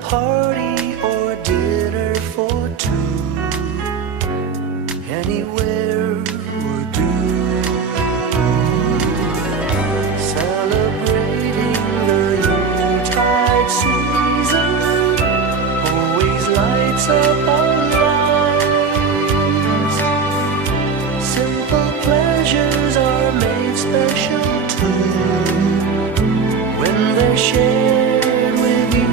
party or dinner for two. Anywhere would do. Celebrating the Yuletide season always lights up our lives. Simple pleasures are made special too when they're shared with you.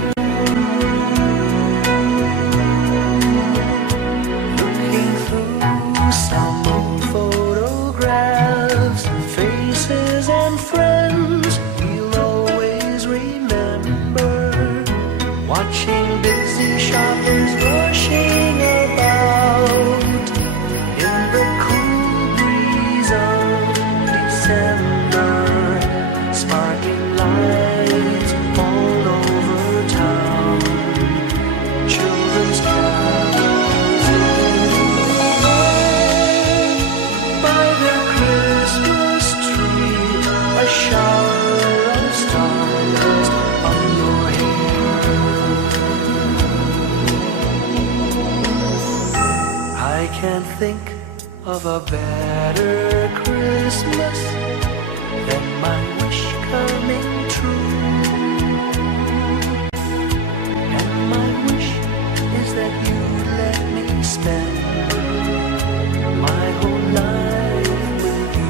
Looking through some old photographs, faces and friends we'll always remember. Watching busy shoppers rushing about in the cool breeze of December. Sparkling lights all over town. Children's carols by the Christmas tree. A shower of stars on your hair. I can't think of a better Christmas than my wish coming true. And my wish is that you'd let me spend my whole life with you.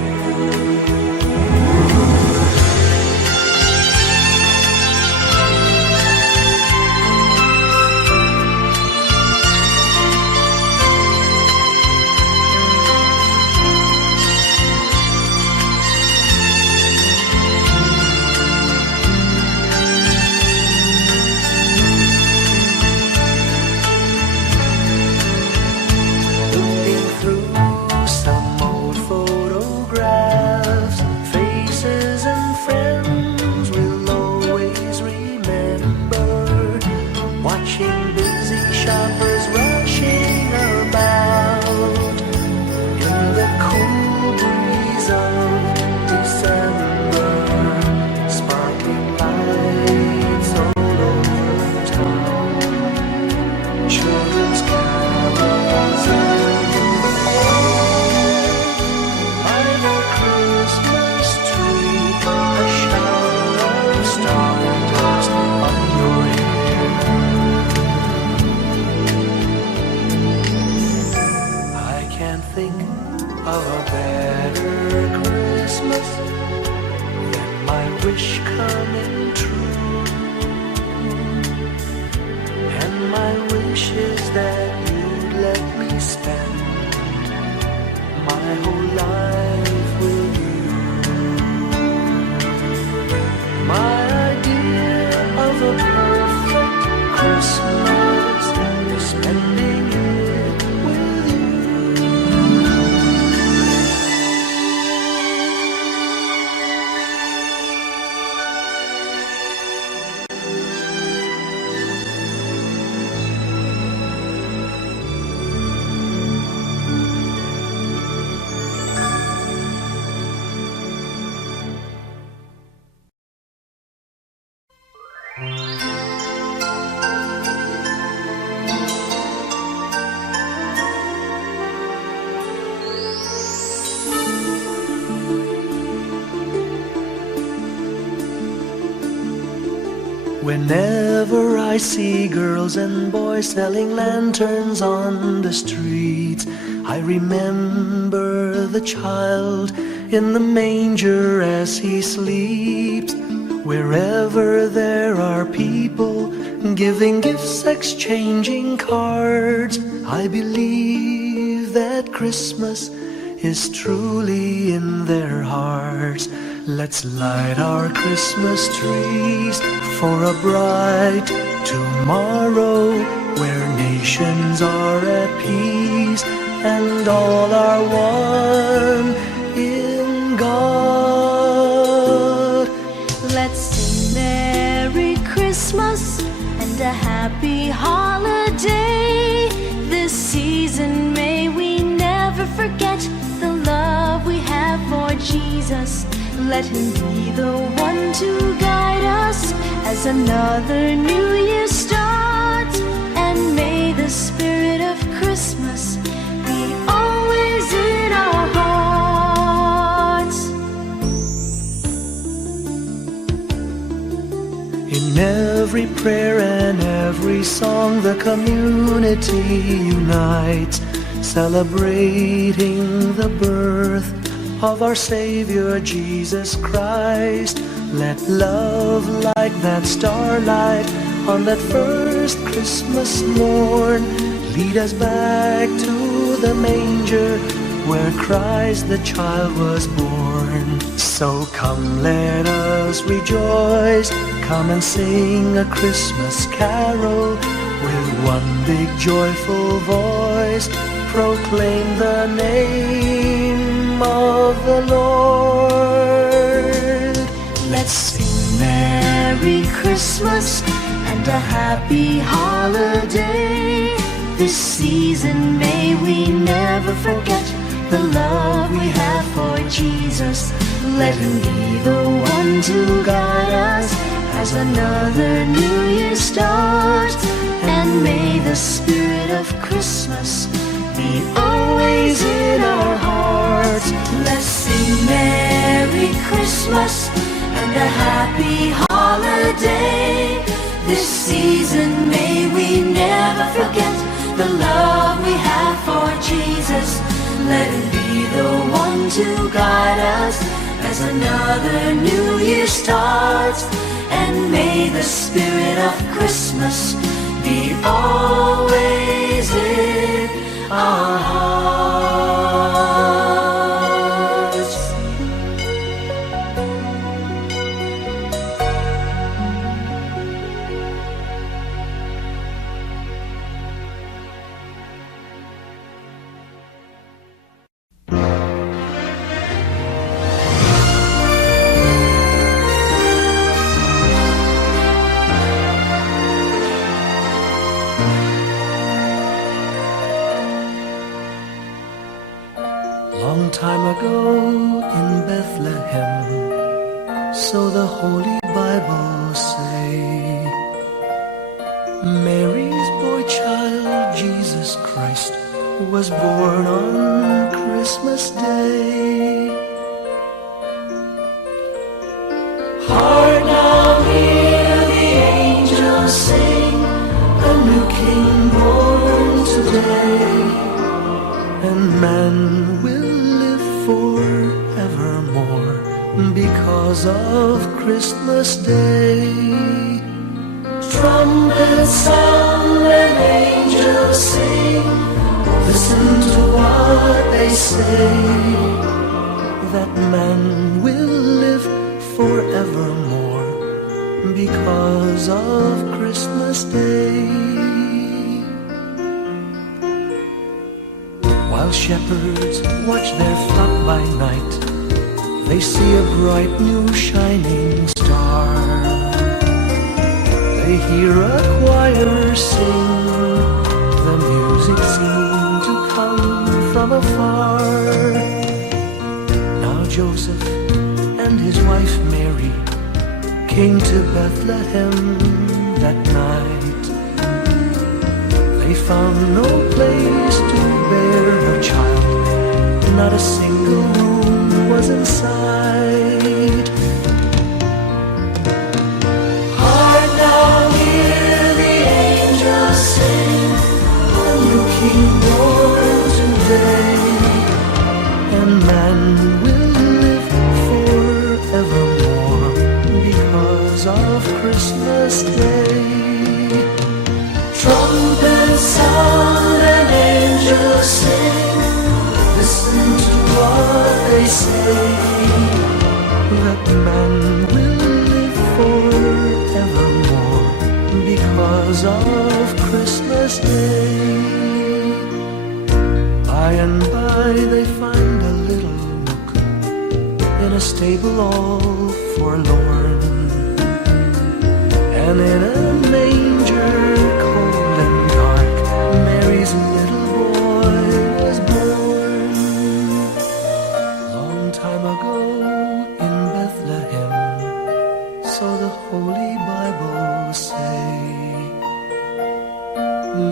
Looking through some old photographs, faces and friends we'll always remember. Watching busy shoppers rushing about in the cool breeze of December. Sparkling lights all over town. Children's carols by the Christmas tree. A shower of stardust on your hair. I can't think of a better Christmas than my wish coming true. And my wish is that you'd let me spend my whole life with you. My idea of a perfect Christmas is spending it with you. Whenever I see girls and boys selling lanterns on the streets, I remember the child in the manger as he sleeps. Wherever there are people giving gifts, exchanging cards, I believe that Christmas is truly in their hearts. Let's light our Christmas trees for a bright tomorrow, where nations are at peace and all are one in God. Let's sing Merry Christmas and a happy holiday. This season may we never forget the love we have for Jesus. Let him be the one to guide us as another new year starts. every song the community unites, celebrating the birth of our Savior Jesus Christ. Let love like that starlight on that first Christmas morn lead us back to the manger where Christ the child was born. So come, let us rejoice, come and sing a Christmas carol with one big joyful voice. Proclaim the name of the Lord. Let's sing Merry Christmas and a happy holiday. This season may we never forget the love we have for Jesus. Let Him be the one to guide us as another new year starts. And may the spirit of Christmas be always in our hearts. Let's sing Merry Christmas and a happy holiday. This season may we never forget the love we have for Jesus. Let Him be the one to guide us as another new year starts. And may the spirit of Christmas be always in our hearts. Long time ago in Bethlehem, so the Holy Bible say, Mary's boy child, Jesus Christ, was born on Christmas Day. Hark now, hear the angels sing, a new King born today, and man will forevermore because of Christmas Day. Trumpets sound and angels sing, listen to what they say, that man will live forevermore because of Christmas Day. While shepherds watch their flock by night, they see a bright new shining star. They hear a choir sing, the music seemed to come from afar. Now Joseph and his wife Mary came to Bethlehem that night. They found no place to bear a child, not a single room was in sight. Hark now, hear the angels sing, a new King born today, and man will live forevermore because of Christmas Day. Trumpets sound and angels sing, listen to what they say, that man will live forevermore because of Christmas Day. By and by they find a little nook in a stable all forlorn, and in a manger cold and dark, Mary's little boy was born. Long time ago in Bethlehem, so the Holy Bible say,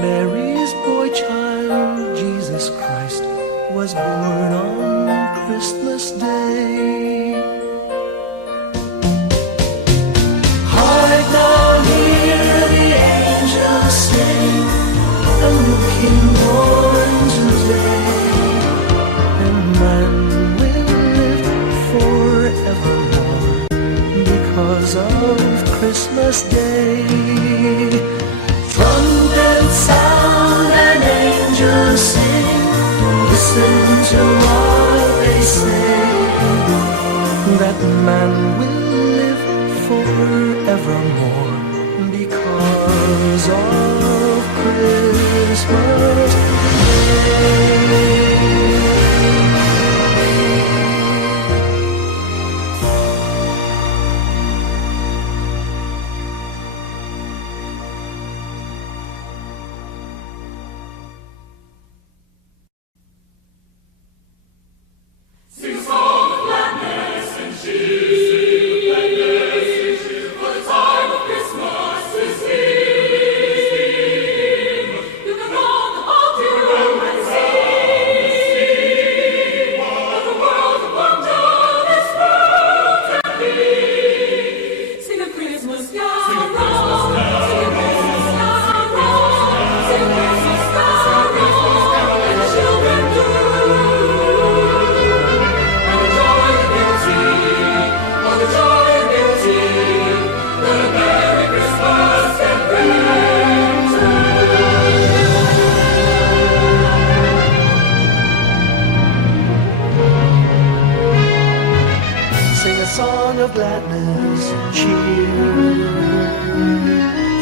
Mary's boy child, Jesus Christ, was born on Christmas Day. Hark now, hear the angels listen to what they say, that man will live forevermore because of Christmas Day.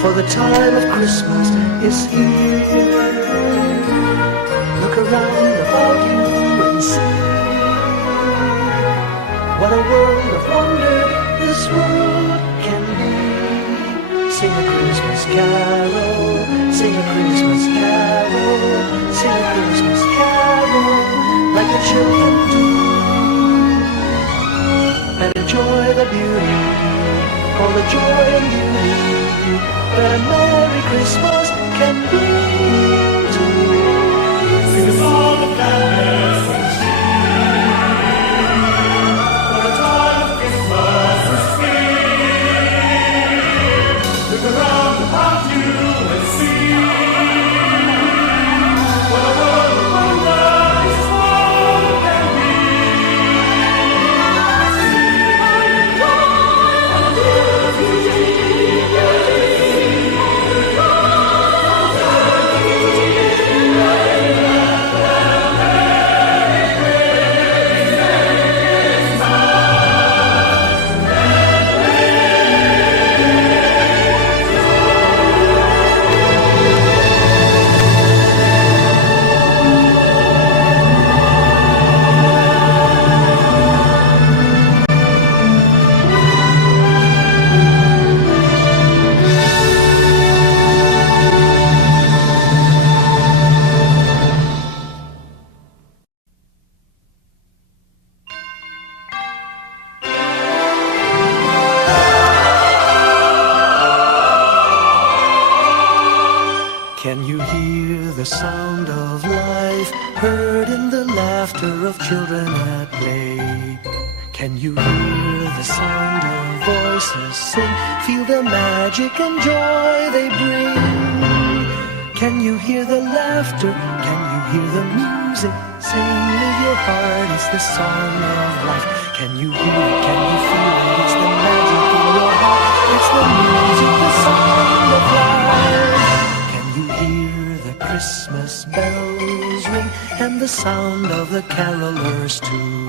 For the time of Christmas is here. Look around about you and see what a world of wonder this world can be. Sing a Christmas carol, sing a Christmas carol, sing a Christmas carol like the children do, and enjoy the beauty, all the joy and beauty that a Merry Christmas can bring to you. Sing a song of gladness and cheer, for the time of Christmas is here. Look around about you and see what a world of wonder this world can be. Can you hear the sound of life heard in the laughter of children at play? Can you hear the sound of voices sing, feel the magic and joy they bring? Can you hear the laughter? Can you hear the music? Sing with your heart, it's the song of life. Can you hear it? Can you feel it? It's the magic in your heart. It's the music, the song of life. You hear the Christmas bells ring and the sound of the carolers too.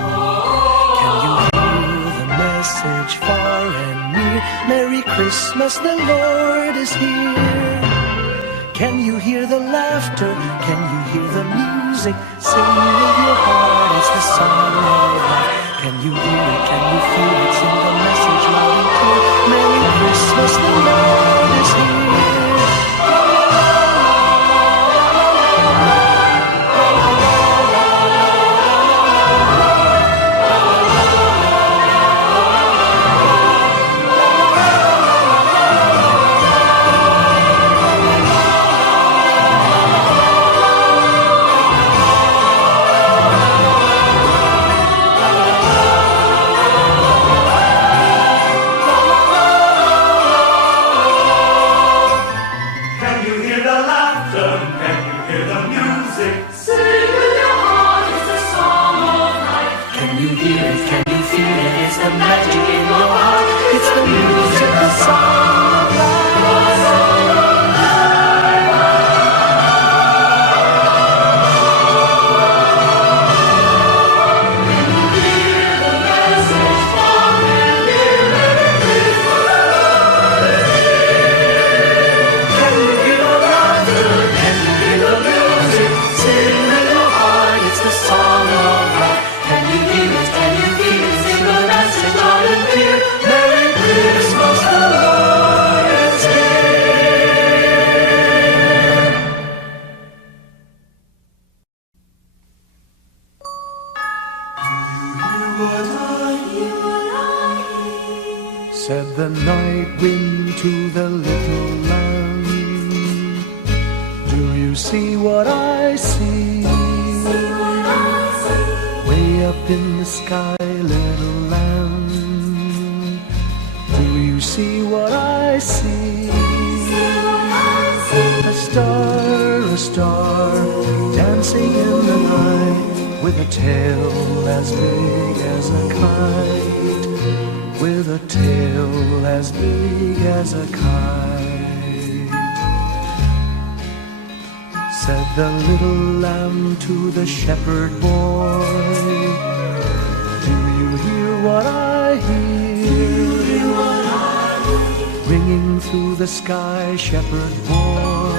Can you hear the message far and near? Merry Christmas, the Lord is here. Can you hear the laughter? Can you hear the music? Sing with your heart, it's the song of life. Can you hear it? Can you feel it? Sing the message loud and clear. Merry Christmas, the Lord is here. the night wind to the little lamb. Do you see what I see? Way up in the sky, little lamb. Do you see what I see? A star, dancing in the night, with a tail as big as a kite, with a tail as big as a kite. Said the little lamb to the shepherd boy, do you hear what I hear? Ringing through the sky, shepherd boy,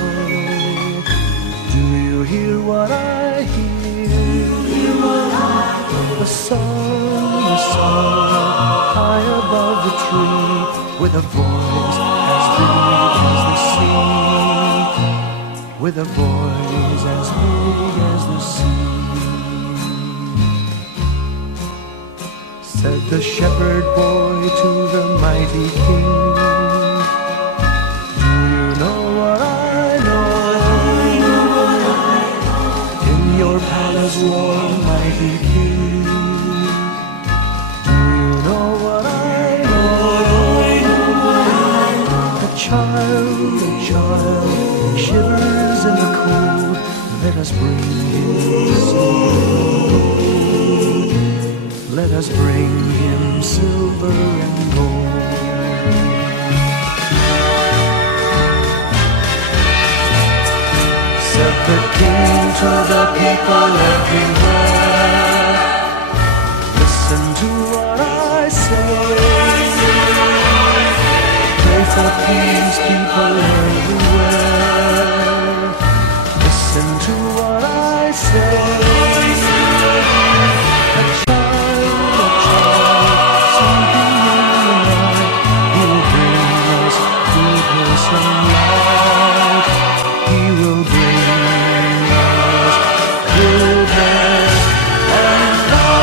do you hear what I hear? The song, high above the tree, with a voice as big as the sea, with a voice as big as the sea. Said the shepherd boy to the mighty king, do you know what I know? In your palace warm, mighty king, do you know what I know? A child shivers in the cold. Let us bring him silver. Let us bring him silver and gold. Said the king to the people everywhere, listen to what I say. Pray for peace, people everywhere. Listen to what I say. A child, sleeping in the night, he will bring us goodness and light. He will bring us goodness and light.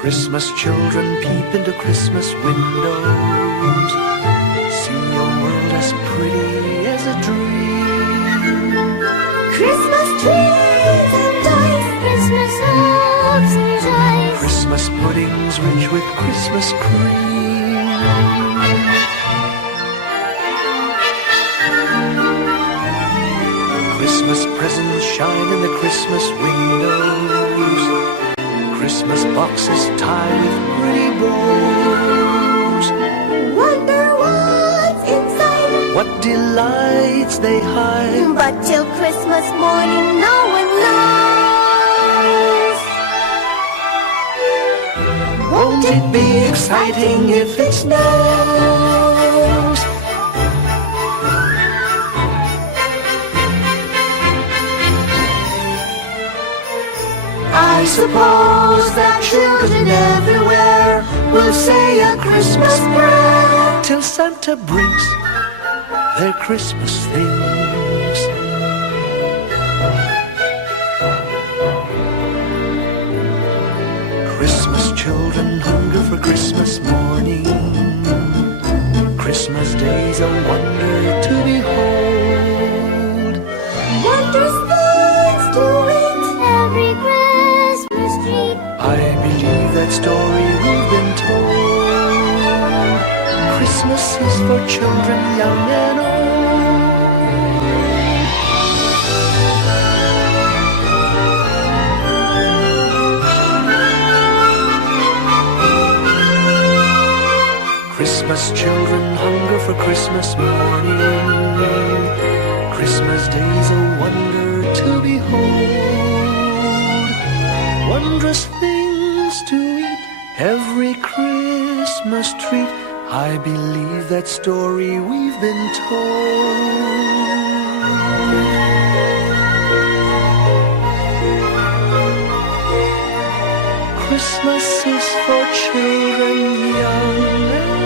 Christmas children peep into Christmas windows. See your world as pretty as a dream. Christmas trees and dice, Christmas hopes and joys, Christmas puddings rich with Christmas cream. Christmas presents shine in the Christmas windows. Christmas boxes tied with pretty bows. wonder what's inside. What delights they hide. But till Christmas morning no one knows. Won't it be exciting if it snows? I suppose that children everywhere will say a Christmas prayer till Santa brings their Christmas things. Christmas children hunger for Christmas morning. Christmas day's a wonder to behold. Wondrous things to eat, every Christmas tree. I believe that story we've been told. Christmas is for children young and old. Christmas children hunger for Christmas morning. Christmas day's a wonder to behold. Wondrous things to eat, every Christmas treat. I believe that story we've been told. Christmas is for children young and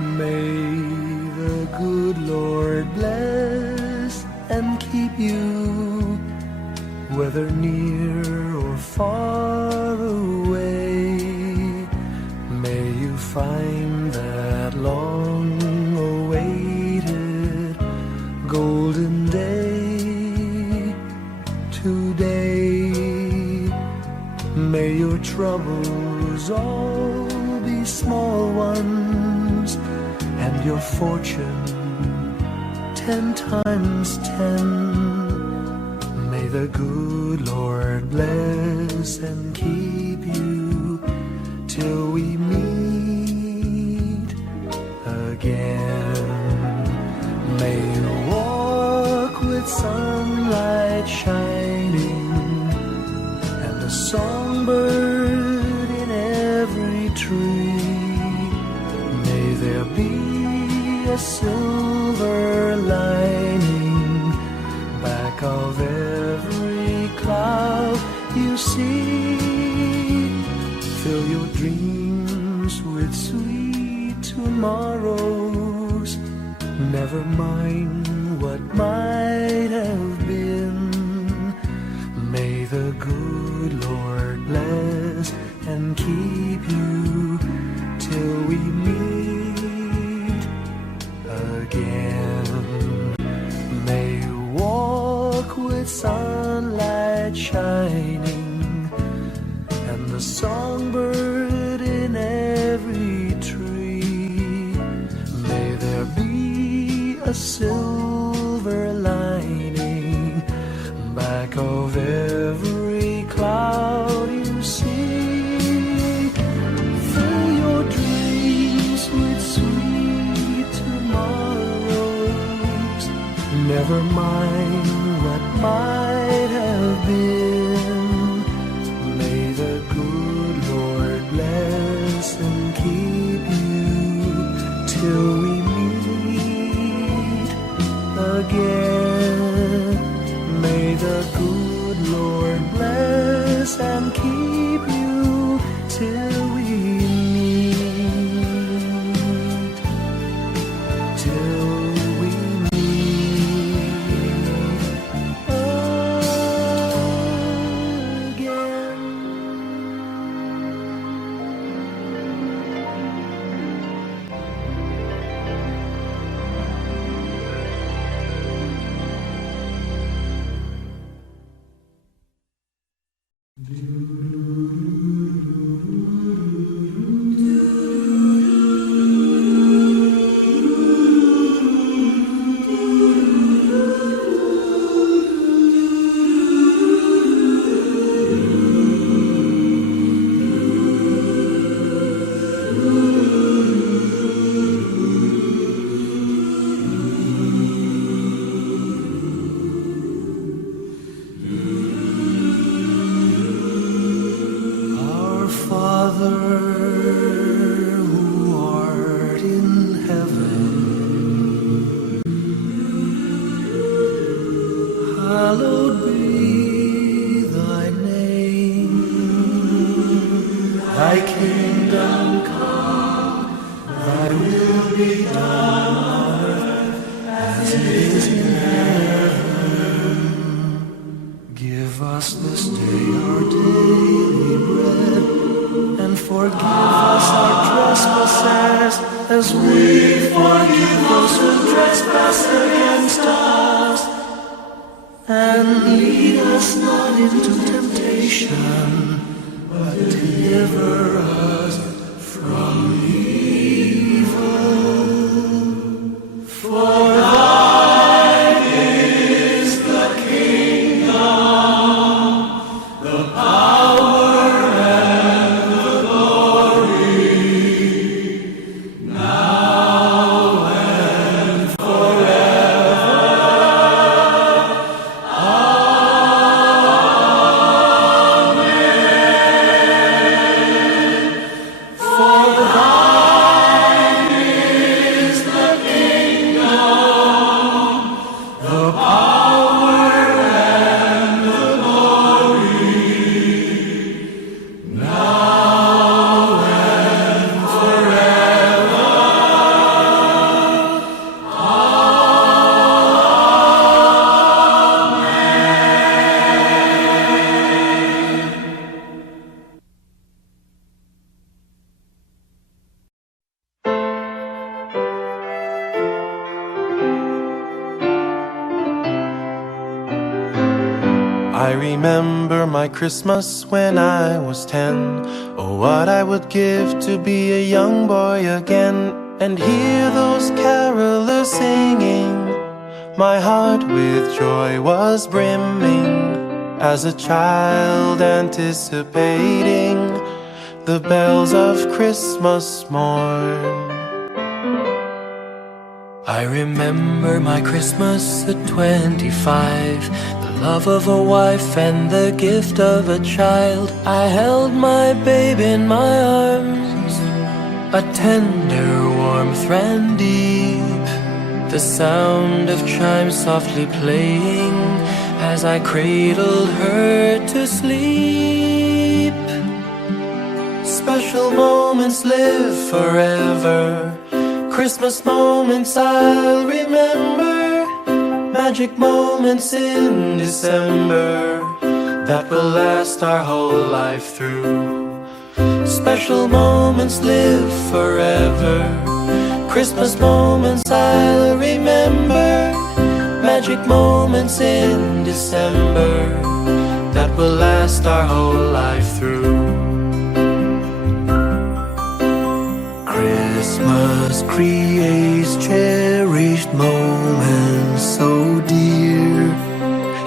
May the good Lord bless and keep you, whether near or far away. May you find that long-awaited golden day today. May your troubles all be small ones, and your fortune 10 times 10. May the good Lord bless and keep you till we meet again. May you walk with sunlight shining and a songbird in every tree. May there be a silver lining back of every cloud you see. Fill your dreams with sweet tomorrows. Never mind what might have been. May the good Lord bless and keep you till we meet again. May you walk with sunlight shining and the songbird in every tree. May there be a silver lining back of every cloud you see. Fill your dreams with sweet tomorrows. Never mind what might have been. May the good Lord bless and keep you till we meet again. May the good Lord bless and keep you till we meet, till we meet again. Hallowed be thy name, thy kingdom come, thy will be done on earth as it is in heaven. Give us this day our daily bread, and forgive us our trespasses as we forgive those who trespass against us. And lead us not into temptation, but deliver us from evil. For thine is the kingdom, the power, and the glory, now and forever. For thine I remember my Christmas when I was 10. Oh, what I would give to be a young boy again and hear those carolers singing. My heart with joy was brimming as a child anticipating the bells of Christmas morn. I remember my Christmas at 25, the love of a wife and the gift of a child. I held my babe in my arms, a tender warmth ran deep, the sound of chimes softly playing as I cradled her to sleep. Special moments live forever, Christmas moments I'll remember, magic moments in December that will last our whole life through. Special moments live forever, Christmas moments I'll remember, magic moments in December that will last our whole life through. Christmas creates cherished moments so dear.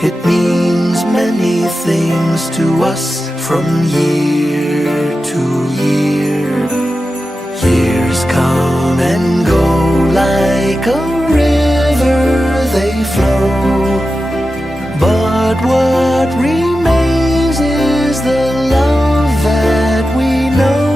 It means many things to us from year to year. Years come and go like a river they flow, but what remains is the love that we know.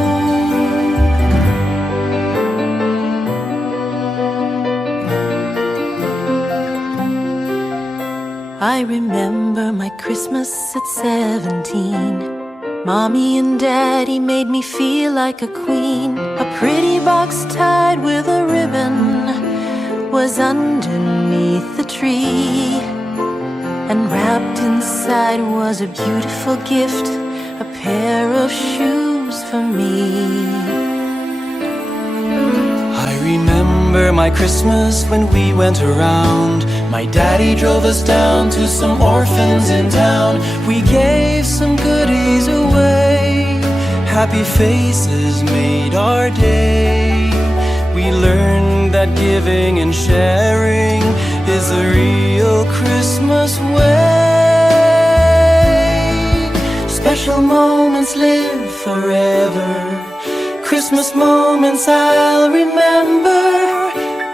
I remember my Christmas at 17. Mommy and Daddy made me feel like a queen. A pretty box tied with a ribbon was underneath the tree, and wrapped inside was a beautiful gift, a pair of shoes for me. I remember my Christmas when we went around. My daddy drove us down to some orphans in town. We gave some goodies away, happy faces made our day. We learned that giving and sharing is the real Christmas way. Special moments live forever, Christmas moments I'll remember,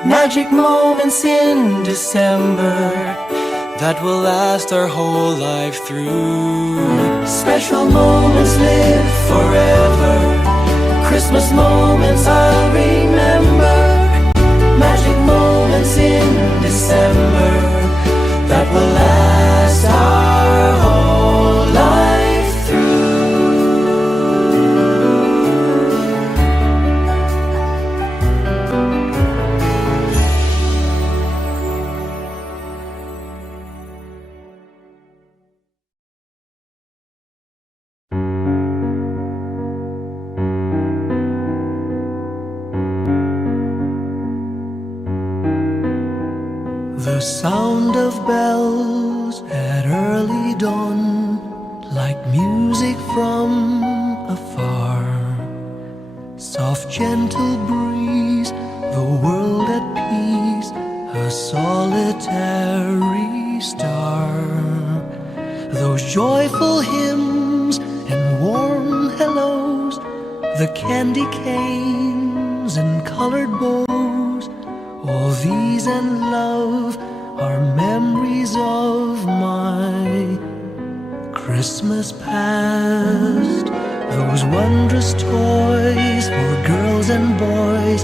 magic moments in December that will last our whole life through. Special moments live forever, Christmas moments I'll remember, magic moments in December that will last our whole life through. The sound of bells at early dawn, like music from afar. Soft gentle breeze, the world at peace, a solitary star. Those joyful hymns and warm hellos, the candy canes and colored bows, all these and love are memories of my Christmas past. Those wondrous toys for girls and boys,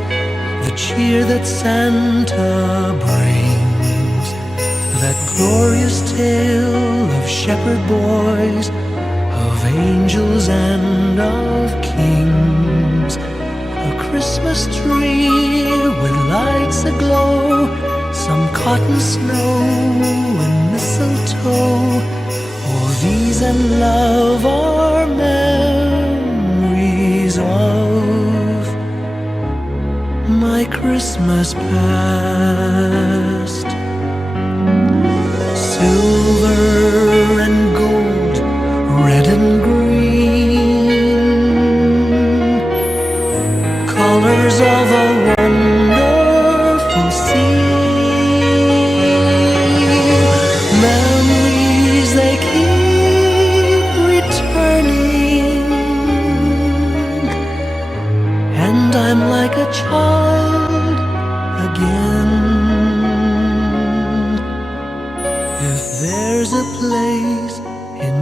the cheer that Santa brings, that glorious tale of shepherd boys, of angels and of kings. A Christmas tree with lights aglow, some cotton snow and mistletoe, all these and love are memories of my Christmas past. Silver and gold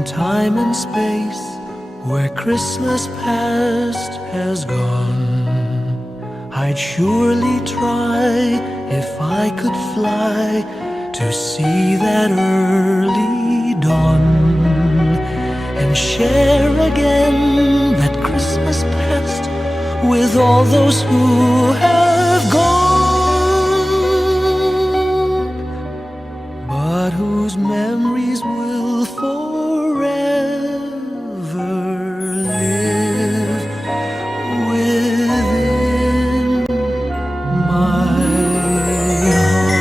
time and space where Christmas past has gone. I'd surely try if I could fly to see that early dawn and share again that Christmas past with all those who have gone, but whose memories will forever live within my heart.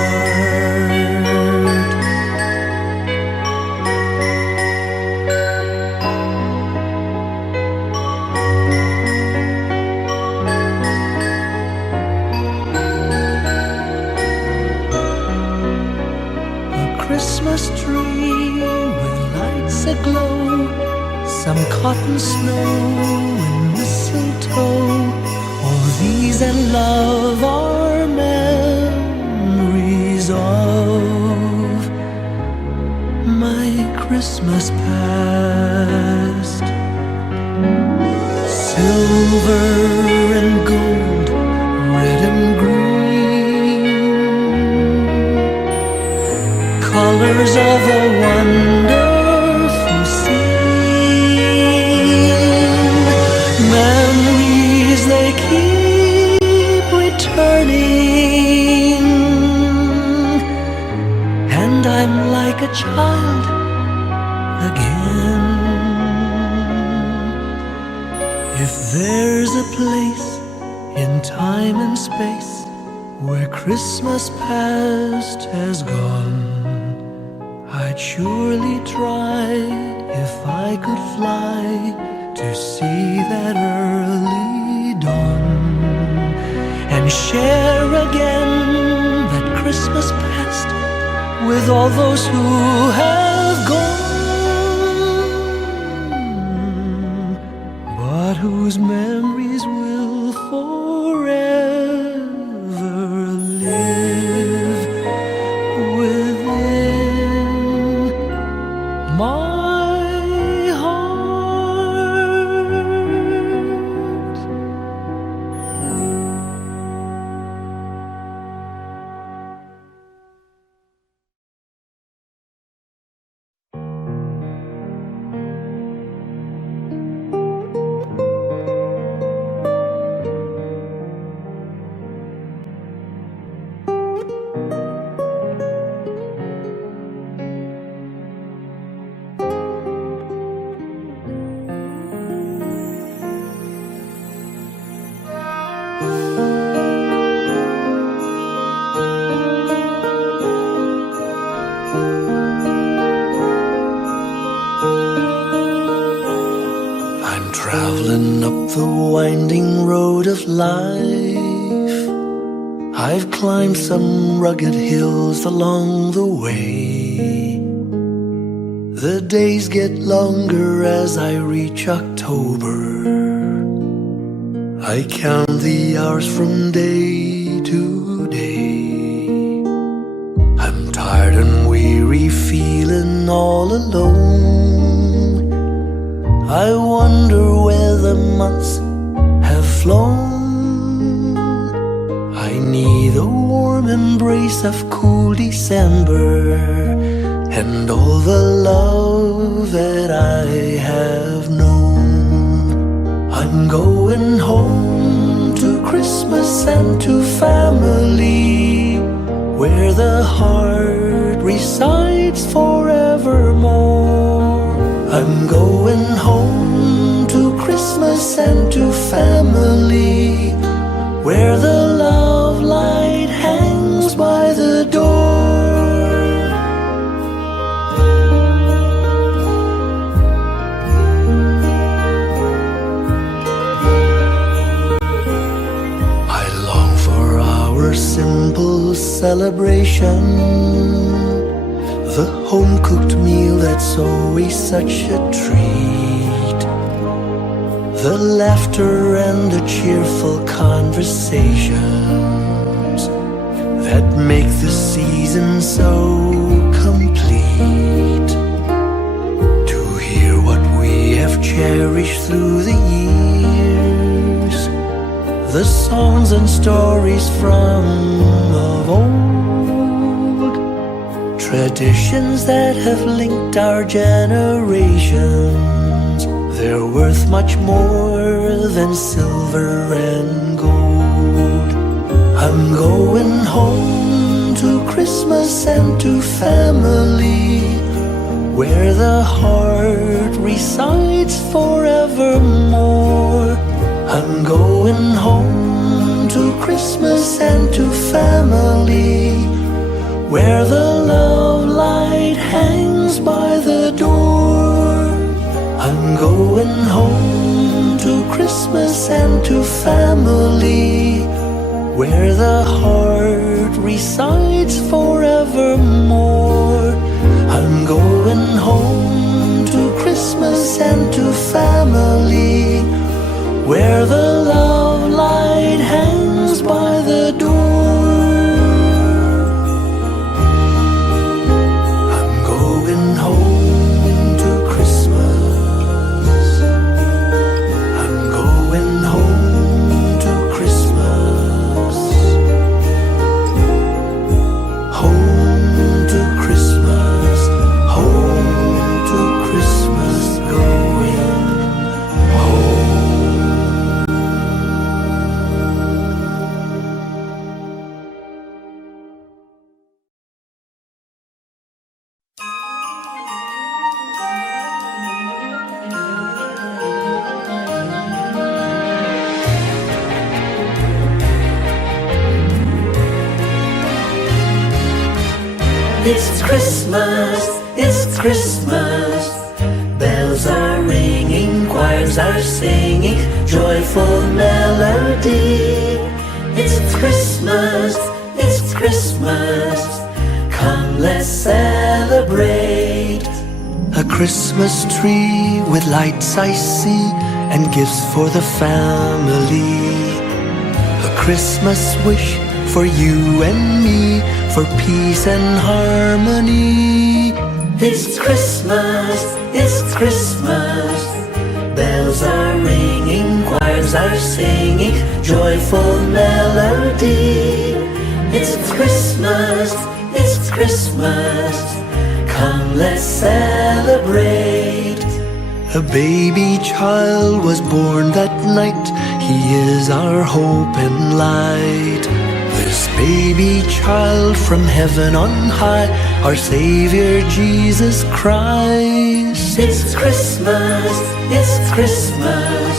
A Christmas tree with lights aglow, some cotton snow and mistletoe, all these and love are memories of my Christmas past. Silver and gold, red and green, colors of a wonderful scene. Memories they keep returning, and I'm like a child again. If there's a place in time and space where Christmas past has gone, I'd surely try if I could fly to see that early dawn and share again that Christmas past with all those who have gone, but whose memories will forever live within my heart. I'm traveling up the winding road of life. I've climbed some rugged hills along the way. The days get longer as I reach October. I count the hours from day to day. I'm tired and weary, feeling all alone. I wonder where the months have flown. I need a warm embrace of cool December and all the love that I have known. I'm going home to Christmas and to family, where the heart resides forevermore. I'm going home to Christmas and to family, where the love light hangs by the door. I long for our simple celebration, the home-cooked meal that's always such a treat, the laughter and the cheerful conversations that make the season so complete. To hear the songs and stories from of old, traditions that have linked our generations. They're worth much more than silver and gold. I'm going home to Christmas and to family, where the heart resides forevermore. I'm going home to Christmas and to family, where the love light hangs by the door. I'm going home to Christmas and to family, where the heart resides forevermore. I'm going home to Christmas and to family, where the love light hangs by the door. I'm going home to Christmas. I'm going home to Christmas. Home to Christmas. Home to Christmas. Going home. It's Christmas, it's Christmas. Bells are ringing, choirs are singing, joyful melody. It's Christmas, it's Christmas. Come, let's celebrate. A Christmas tree with lights I see, and gifts for the family. A Christmas wish for you and me, for peace and harmony. It's Christmas, it's Christmas. Bells are ringing, choirs are singing, joyful melody. It's Christmas, it's Christmas. Come, let's celebrate. A baby child was born that night. He is our hope and light. This baby child from heaven on high, our Savior Jesus Christ. It's Christmas, it's Christmas.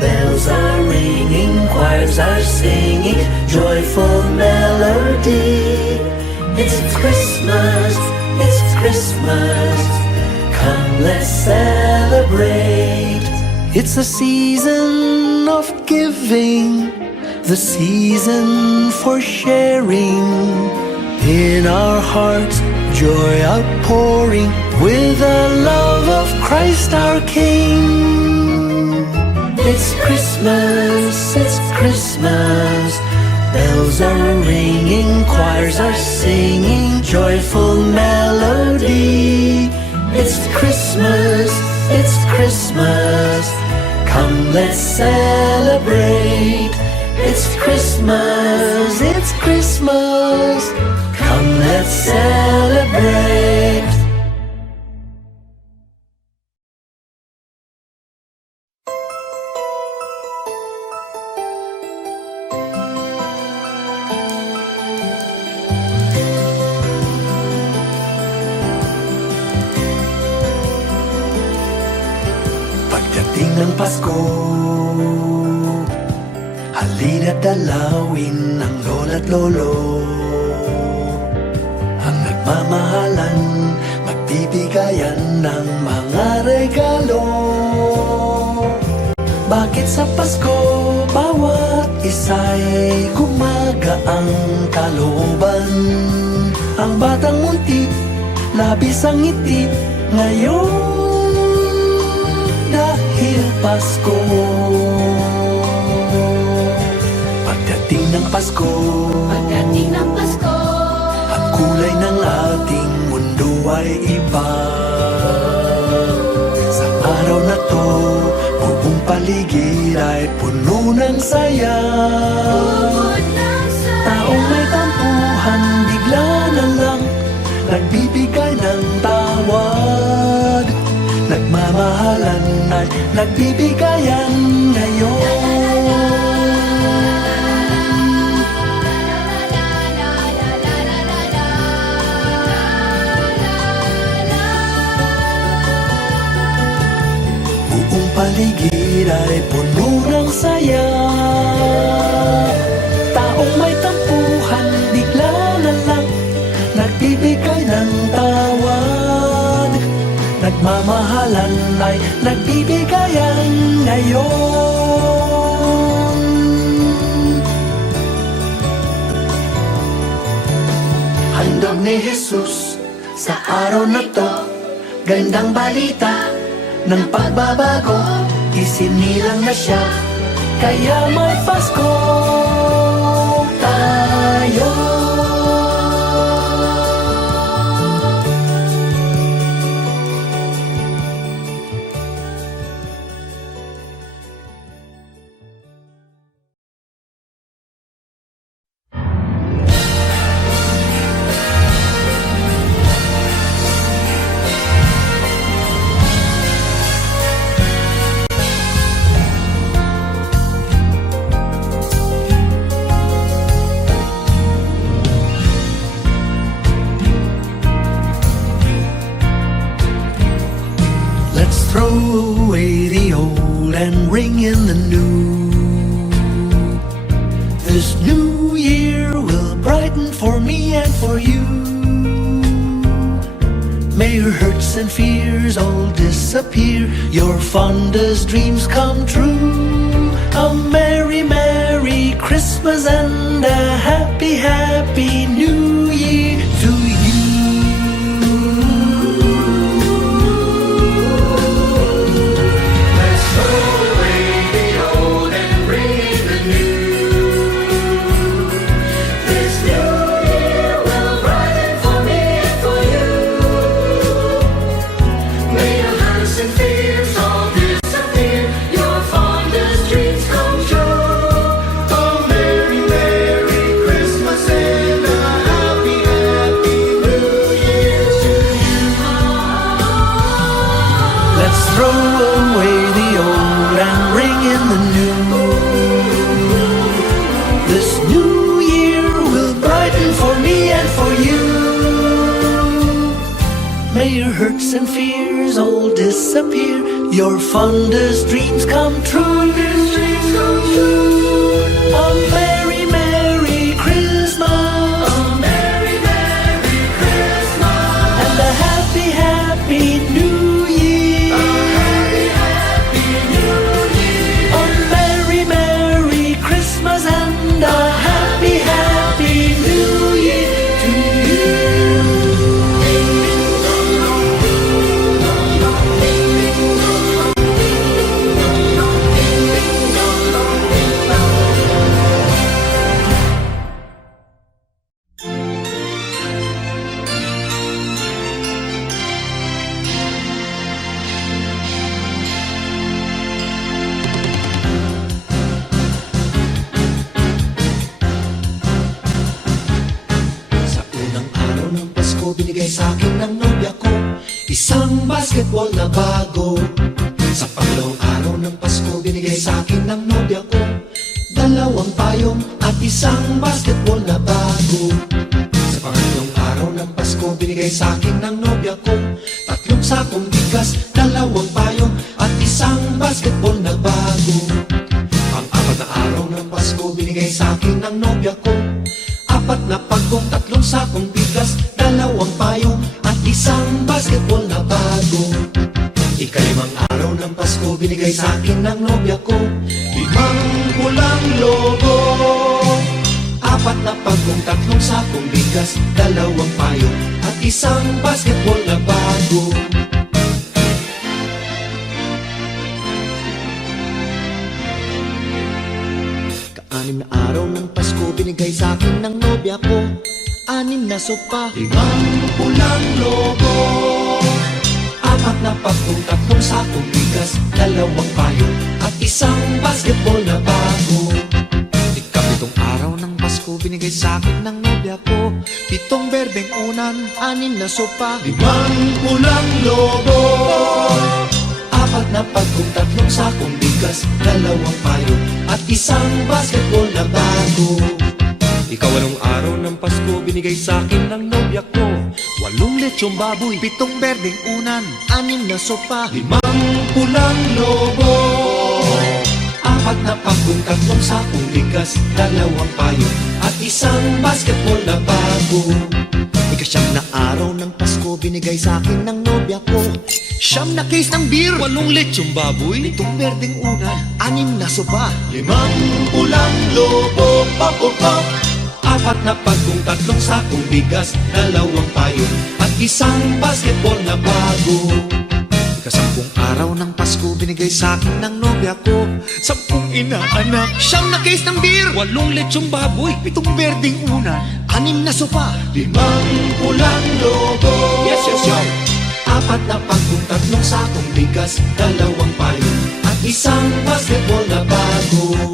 Bells are ringing, choirs are singing, joyful melody. It's Christmas, it's Christmas. Come, let's celebrate. It's a season of giving, the season for sharing. In our hearts, joy outpouring, with the love of Christ our King. It's Christmas, it's Christmas. Bells are ringing, choirs are singing, joyful melody. It's Christmas, it's Christmas. Come, let's celebrate. It's Christmas, it's Christmas. Come, let's celebrate. Pagdating ng Pasko, halina't dalawin ang lola't lolo. Ang nagmamahalan, magbibigayan ng mga regalo. Bakit sa Pasko, bawat isa'y gumagaang kalooban? Ang batang muntik, labis ang ngiti ngayon, dahil Pasko. Pagdating ng Pasko, ang kulay ng ating mundo ay iba. Sa araw na to, buong paligid ay puno puno ng saya. Taong may tampuhan, bigla na lang nagbibigay ng tawad. Nagmamahalan at nagbibigayan ngayon. Buong paligid ay puno ng saya. Taong may tampuhan, bigla na lang nagbibigay ng tawad. Nagmamahalan ay nagbibigayan ngayon. Handog ni Jesus sa araw na to, gandang balita ng pagbabago. Isinilang na siya, kaya may Pasko tayo. Let's throw away the old and ring in the new. This new year will brighten for me and for you. May your hurts and fears all disappear, your fondest dreams come true. A merry, merry Christmas and a happy, happy New Year to you. Throw away the old and ring in the new. This new year will brighten for me and for you. May your hurts and fears all disappear, your fondest dreams come true. A merry, merry Christmas. A merry, merry Christmas. And a happy, happy New Year. And a happy, happy New Year to you. Binigay sa akin ng nobya ko isang basketball na bago. Sa pangalawang araw ng Pasko, binigay sa akin ng nobya ko dalawang payong at isang basketball na bago. Sa pangalawang araw ng Pasko, binigay sa akin ng nobya ko tatlong sakong bigas, dalawang payong at isang basketball na bago. Pang-apat na araw ng Pasko, binigay sa akin ng nobya ko apat na pagkong, tatlong sakong bigas, dalawang payong at isang basketball na bago. Ikalimang araw ng Pasko, binigay sa akin ng nobya ko 5 pulang logo, apat na pagkong, tatlong sakong bigas, dalawang payong at isang basketball na bago. Anim na araw ng Pasko, binigay sa akin ng nobya ko 6 na sopa, 5 pulang logo, 4 apat na pagkong, tatlong sakong bigas, dalawang payo at isang basketball na bago. Ikapitong araw ng Pasko, binigay sa akin ng nobya ko 7 berdeng unan, 6 na sopa, 5 pulang lobo. Apat na pagkong, tatlong sakong bigas, dalawang payo at isang basketball na bago. Ika-8 araw ng Pasko, binigay sa akin ng nobya ko 8 lechong baboy, 7 berdeng unan, 6 na sopa, 5 pulang lobo. Apat na pagkong, tatlong sakong bigas, dalawang payo at isang basketball na bago. Ika-9 na araw ng Pasko, binigay sa akin ng nobya ko 9 na case ng beer, 8 lechong baboy, 7 berdeng unan, 6 na sopa, 5 pulang lobo. Pop, pop, pop. Apat na pagkong, tatlong sakong bigas, dalawang payo at isang basketball na bago. Ika-10 araw ng Pasko, binigay sa akin ng nobya ko 10 inaanak, 9 na case ng beer, 8 lechong baboy, 7 berdeng unan, 6 na sopa, 5 pulang lobo. Yes, yes, yes. Apat na pagkong, tatlong sakong bigas, dalawang payo at isang basketball na bago.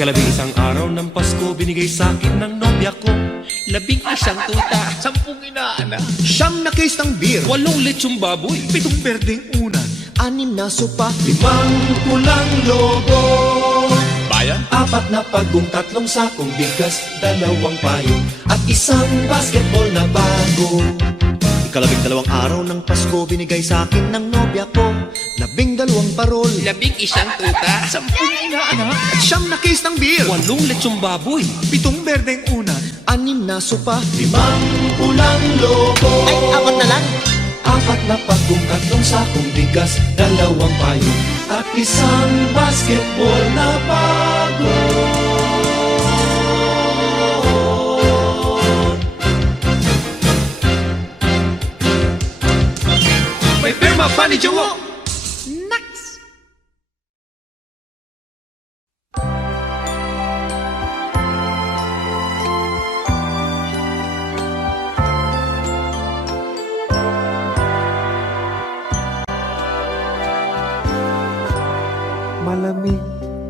Ika-11 araw ng Pasko, binigay sa akin ng nobya ko 11 tuta, 10 inaanak, 9 na case ng beer, 8 lechong baboy, 7 berdeng unan, 6 na sopa, 5 pulang lobo. Bayan? Apat na pagkong, tatlong sakong bigas, dalawang payo at isang basketball na bago. Ika-12 araw ng Pasko, binigay sa akin ng nobya ko 12 parol, 11 tuta, 10 inaanak, 9 na case ng beer, 8 lechong baboy, 7 berdeng unan, 6 na sopa, 5 pulang lobo. ay apat na lang. Apat na pagkong, tatlong sakong bigas, dalawang payo at isang basketball na bago. May pirma pa ni Jongo. Malamig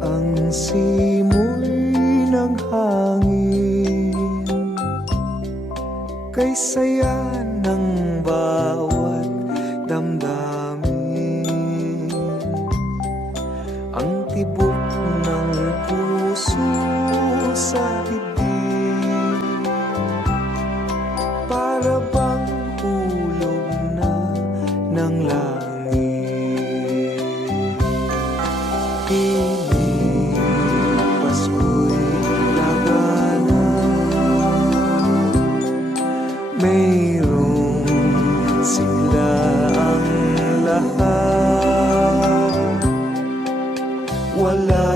ang simoy ng hangin, kay saya ng bawat damdamin. Ang tibok ng puso sa dibdib, para bang hulog na ng langit. Piling Pasko'y lagana, mayroong sigla ang lahat. Wala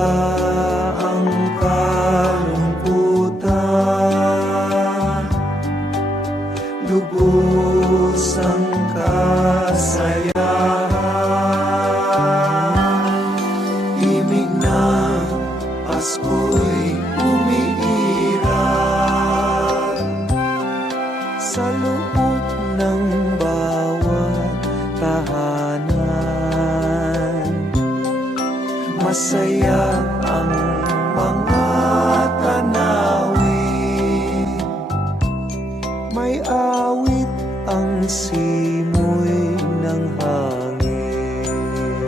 ang kalungkutan, lubos ang kasayahan. Himig na Pasko'y umiiral sa loob ng bawat tahanan. Masaya ang mga tanawin, may awit ang simoy ng hangin.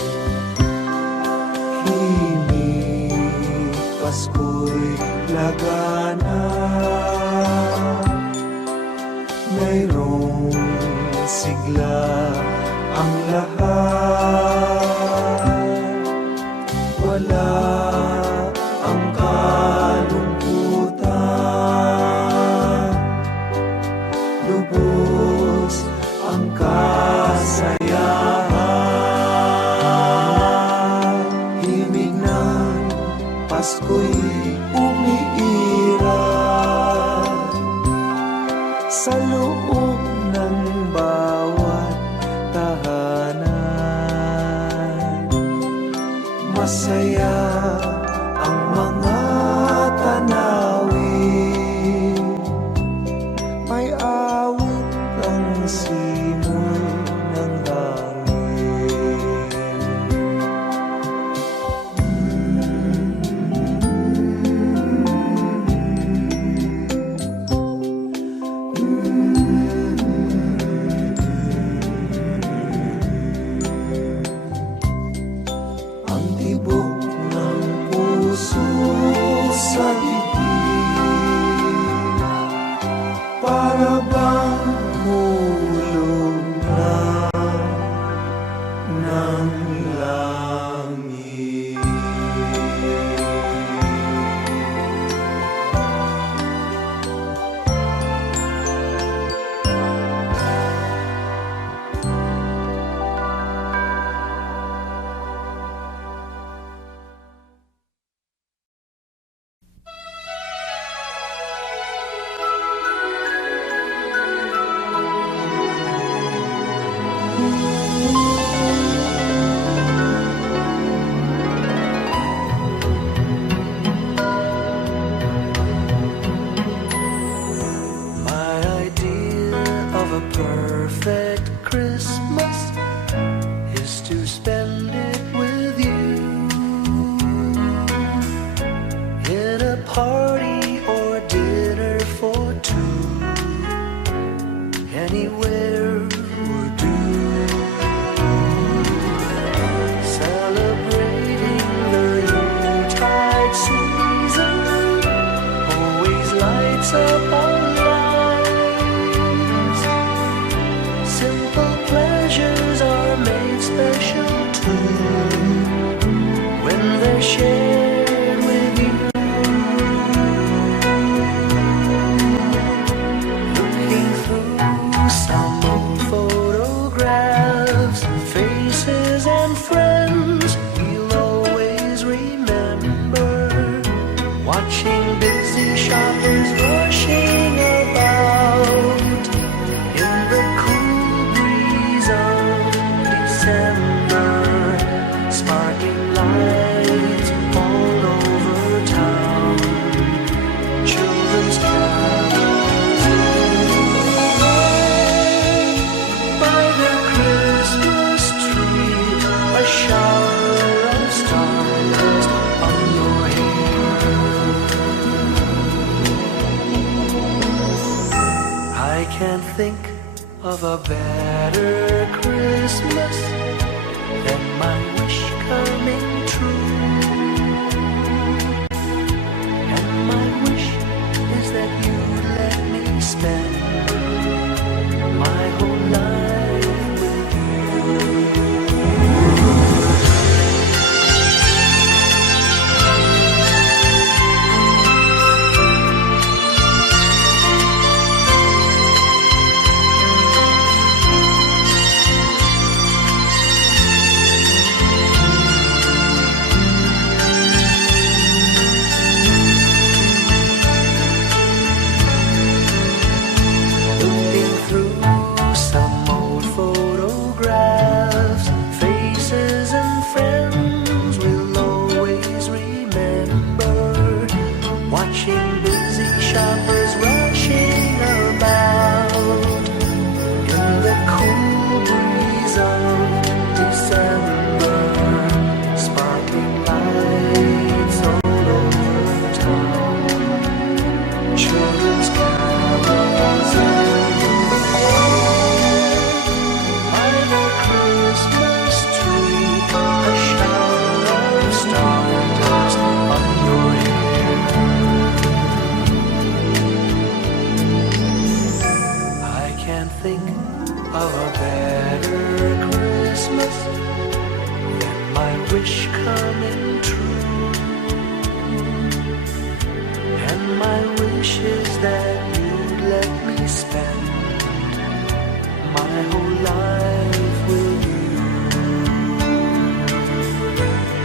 Himig Pasko'y lagana, mayroong sigla ang lahat. Wala ang kalungkutan, lubos ang kasayahan. Himig ng Pasko'y umiiral sa loob ng bawat tahanan. Masaya ang mga tanawin, may awit ang simoy ng hangin. up our lives. Simple pleasures are made special too when they're shared with you. Looking through some old photographs, faces and friends we'll always remember. Watching busy shoppers rushing about in the cool breeze of December, sparkling lights all over town, children's carols by the Christmas tree, a shower of stardust on your hair. I can't think of a better Christmas than my wish coming true. And my wish is that you'd let me spend my whole life with you. Looking through some old photographs, faces and friends we'll always remember. Watching busy shoppers rushing about in the cool breeze of December, sparkling lights all over town, children's carols by the Christmas tree, a shower of stardust on your hair. I can't think of a better Christmas than my wish coming true. And my wish is that you'd let me spend my whole life with you.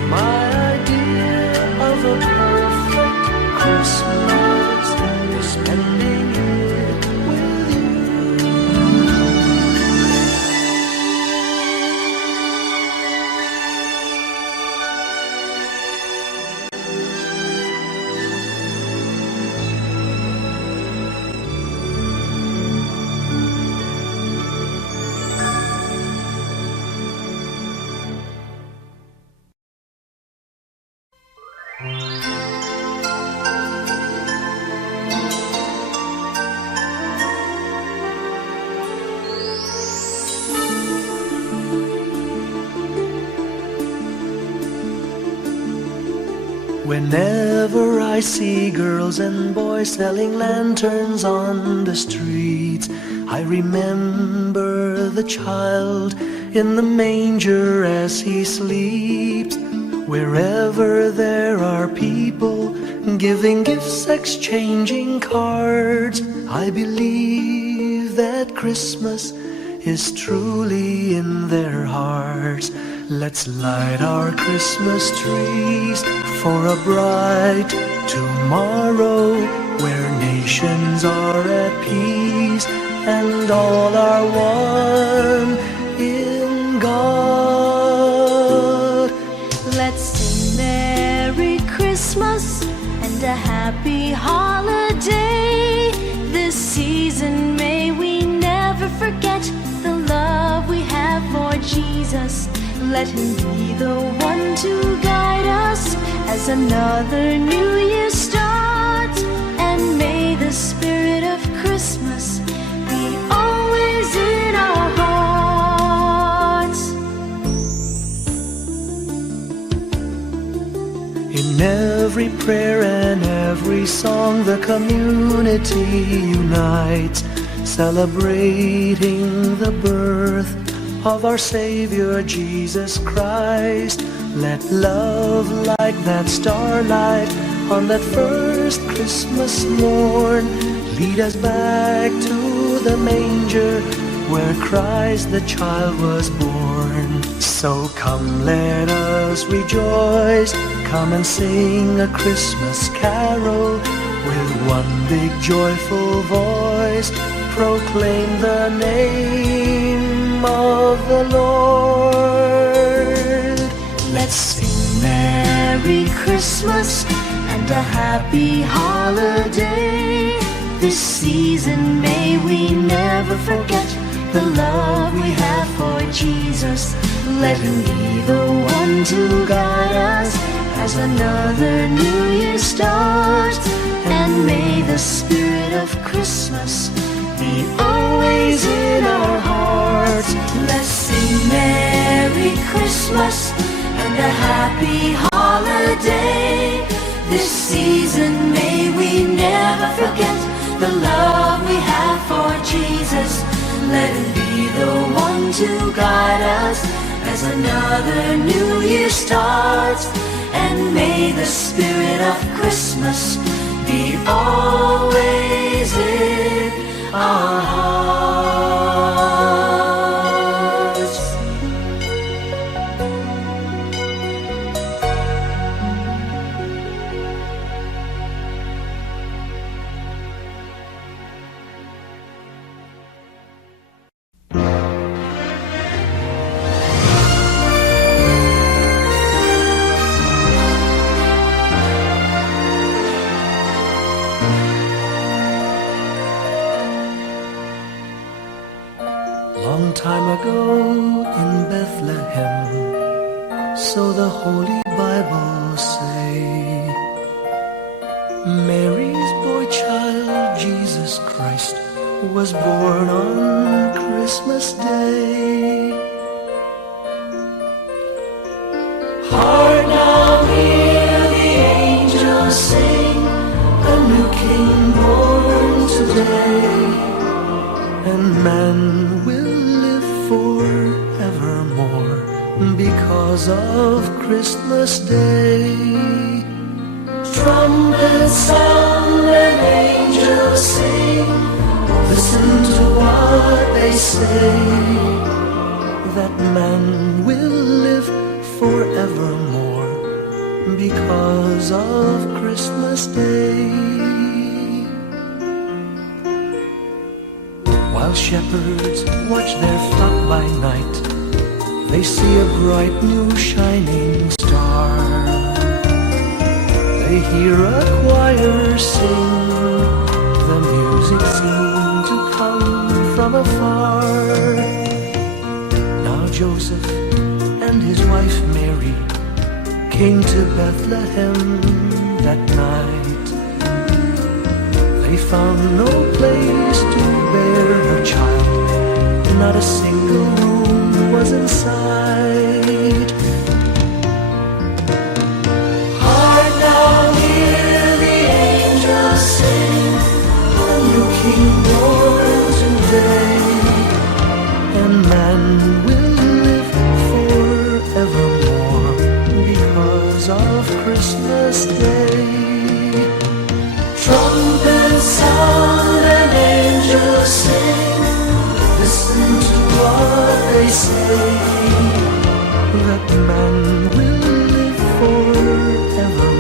My idea of a perfect Christmas is spending it with you. Whenever I see girls and boys selling lanterns on the streets, I remember the child in the manger as he sleeps. Wherever there are people giving gifts, exchanging cards, I believe that Christmas is truly in their hearts. Let's light our Christmas trees for a bright tomorrow, where nations are at peace and all are one in God. Let's sing Merry Christmas and a Happy Holiday. This season may we never forget the love we have for Jesus. Let him be the one to guide us as another new year starts. And may the spirit of Christmas be always in our hearts. In every prayer and every song the community unites, celebrating the birth of our Savior Jesus Christ. Let love like that starlight on that first Christmas morn lead us back to the manger where Christ the child was born. So come, let us rejoice, come and sing a Christmas carol with one big joyful voice, proclaim the name of the Lord. Let's sing Merry Christmas and a happy holiday. This season may we never forget the love we have for Jesus. Let him be the one to guide us as another new year starts. And may the spirit of Christmas be always in our hearts. Let's sing Merry Christmas and a happy holiday. This season may we never forget the love we have for Jesus. Let him be the one to guide us as another new year starts. And may the spirit of Christmas be always in our hearts. Long time ago in Bethlehem, so the Holy Bible say, Mary's boy child, Jesus Christ, was born on Christmas Day. Hark now, hear the angels sing, a new King born today, and man will forevermore because of Christmas Day. Trumpets sound and angels sing, listen to what they say, that man will live forevermore because of Christmas Day. While shepherds watch their flock by night, they see a bright new shining star. They hear a choir sing, the music seemed to come from afar. Now Joseph and his wife Mary came to Bethlehem that night. They found no place to bear her child, not a single room was in sight. Hark now, hear the angels sing, a new King born today, and man will live forevermore because of Christmas Day. Trumpets sound and angels sing, listen to what they say, that man will live forevermore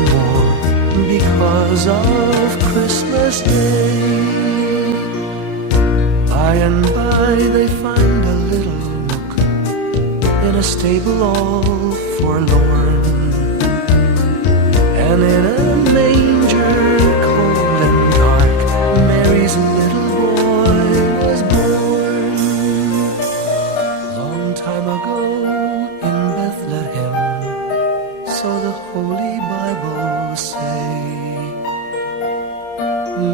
because of Christmas Day. By and by they find a little nook in a stable all forlorn, and in a manger cold and dark, Mary's little boy was born. Long time ago in Bethlehem, so the Holy Bible say,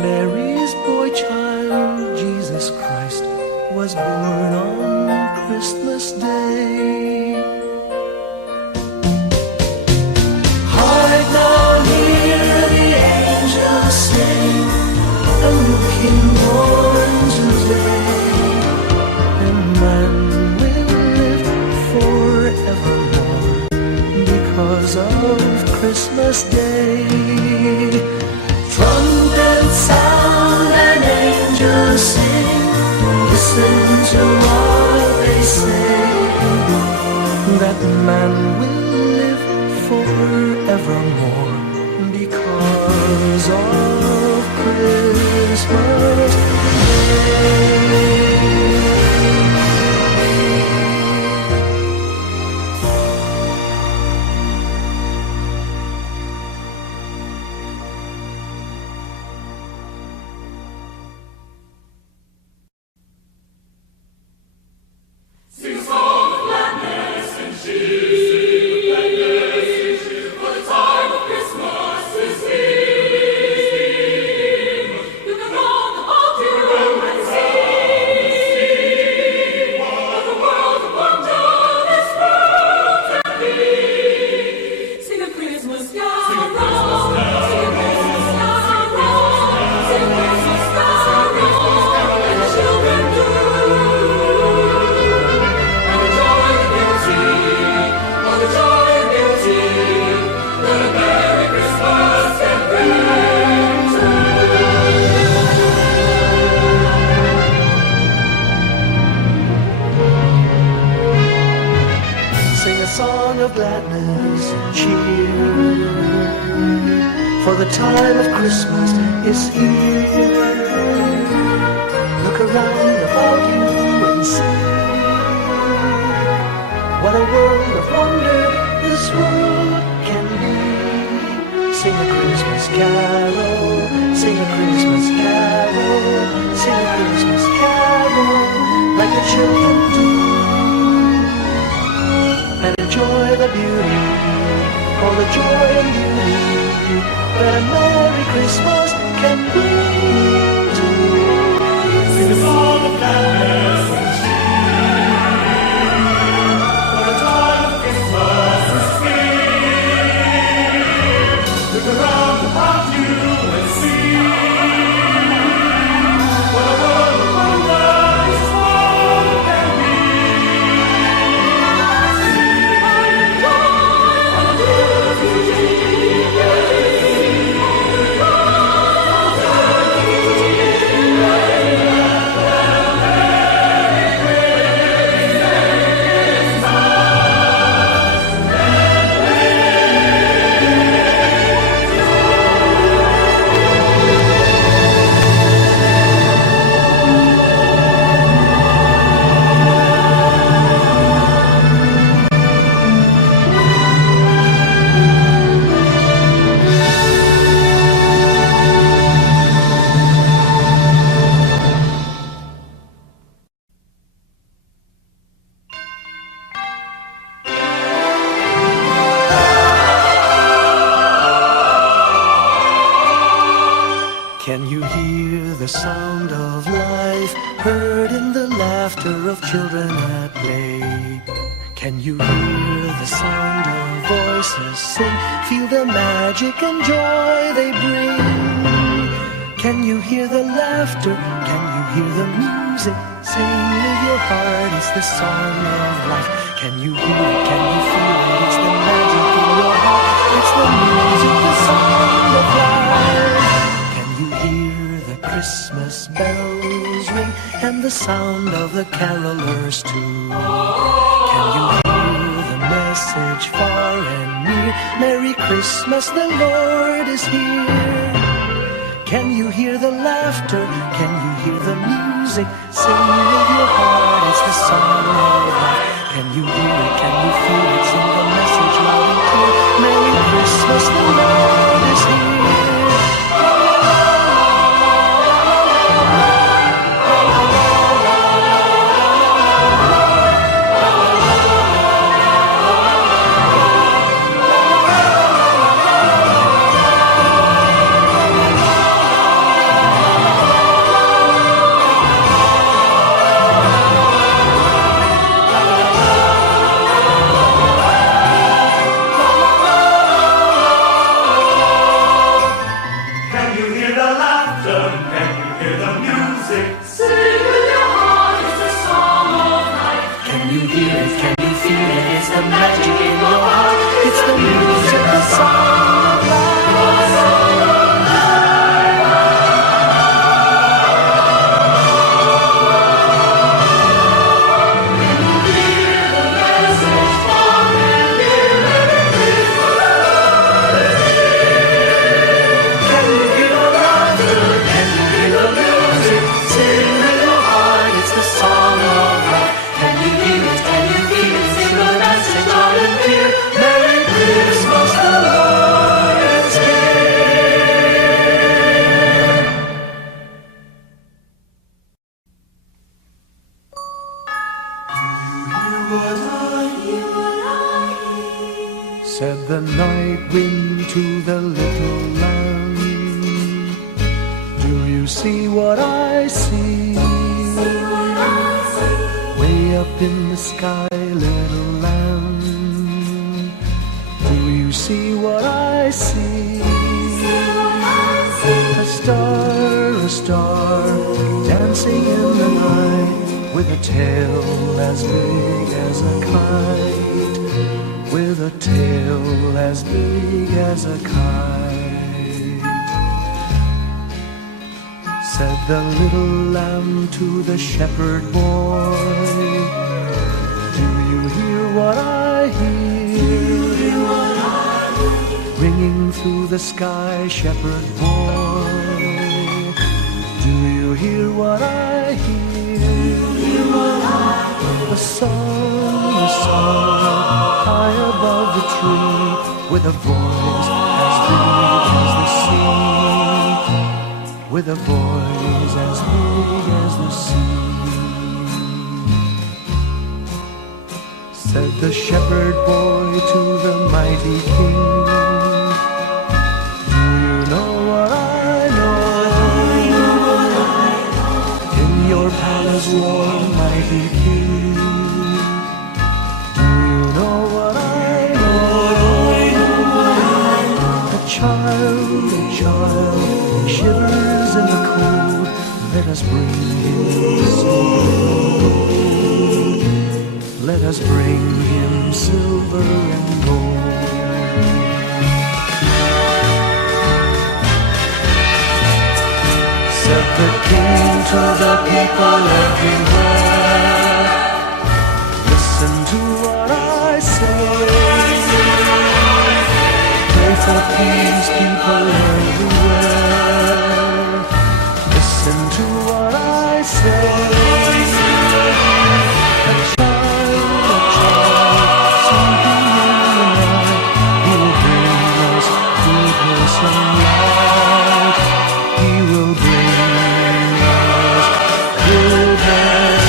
Mary's boy child, Jesus Christ, was born on Christmas Day. Hark now, hear the angels Christmas Day. Trumpets sound and angels sing. Listen to what they say. That man will live forevermore because of Christmas Day. Song of gladness and cheer, for the time of Christmas is here. Look around about you and see what a world of wonder this world can be. Sing a Christmas carol, sing a Christmas carol, sing a Christmas carol like the children do. And enjoy the beauty, all the joy and beauty that a Merry Christmas can bring to you. Sing a song of gladness and cheer, for the time of Christmas is here. Look around about you and see what a world of wonder this world can be. Can you hear the sound of life heard in the laughter of children at play? Can you hear the sound of voices sing? Feel the magic and joy they bring. Can you hear the laughter? Can you hear the music? Sing with your heart, it's the song of life. Can you hear it? Can you feel it? It's the magic in your heart. It's the music, the song of life. You hear the Christmas bells ring and the sound of the carolers too. Can you hear the message far and near? Merry Christmas, the Lord is here. Can you hear the laughter? Can you hear the music? Sing with your heart, it's the song of life. Can you hear it? Can you feel it? Sing the message loud and clear. Merry Christmas, the Lord is here. Can you feel it? It's the magic in your heart. It's the music, the song of life. Said the night wind to the little lamb, do you see what I see? Way up in the sky, little lamb, do you see what I see? A star, dancing in the night, with a tail as big as a kite, with a tail as big as a kite. Said the little lamb to the shepherd boy, do you hear what I hear? Ringing through the sky, shepherd boy, do you hear what I hear? A song, high above the tree, with a voice as big as the sea, with a voice as big as the sea. Said the shepherd boy to the mighty king, do you know what I know? In your palace warm, mighty king, a child shivers in the cold. Let us bring him silver and gold. Let us bring him silver and gold. Said the king to the people everywhere, listen to what I say. For peace, people everywhere, listen to what I say. A child, sleeping in the night, he will bring us goodness and light. He will bring us goodness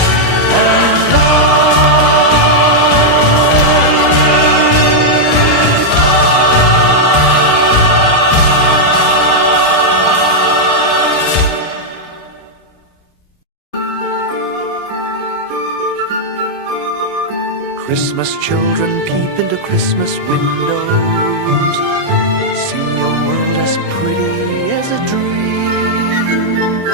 and light. Christmas children peep into Christmas windows, see a world as pretty as a dream.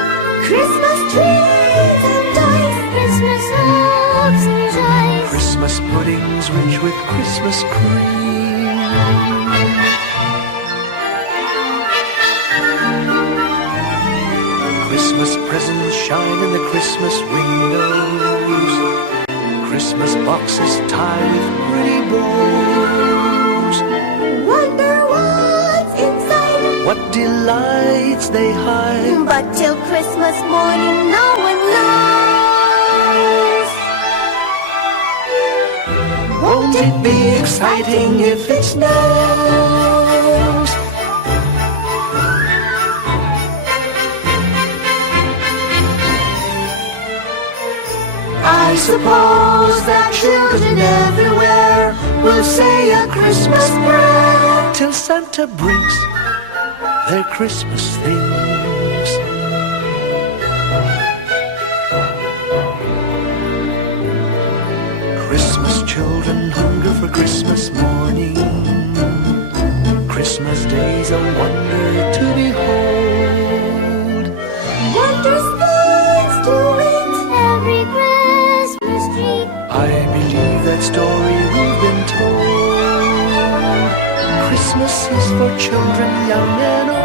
Christmas trees and toys, Christmas hopes and joys, Christmas puddings rich with Christmas cream. Christmas presents shine in the Christmas windows, Christmas boxes tied with pretty bows. wonder what's inside, What delights they hide, but till Christmas morning no one knows. won't it be exciting if it snows? I suppose that children everywhere will say a Christmas prayer till Santa brings their Christmas things. Christmas children hunger for Christmas morning. Christmas day's a wonder to behold. Wondrous things to eat, every Christmas tree. I believe that story we've been told. Christmas is for children young and old.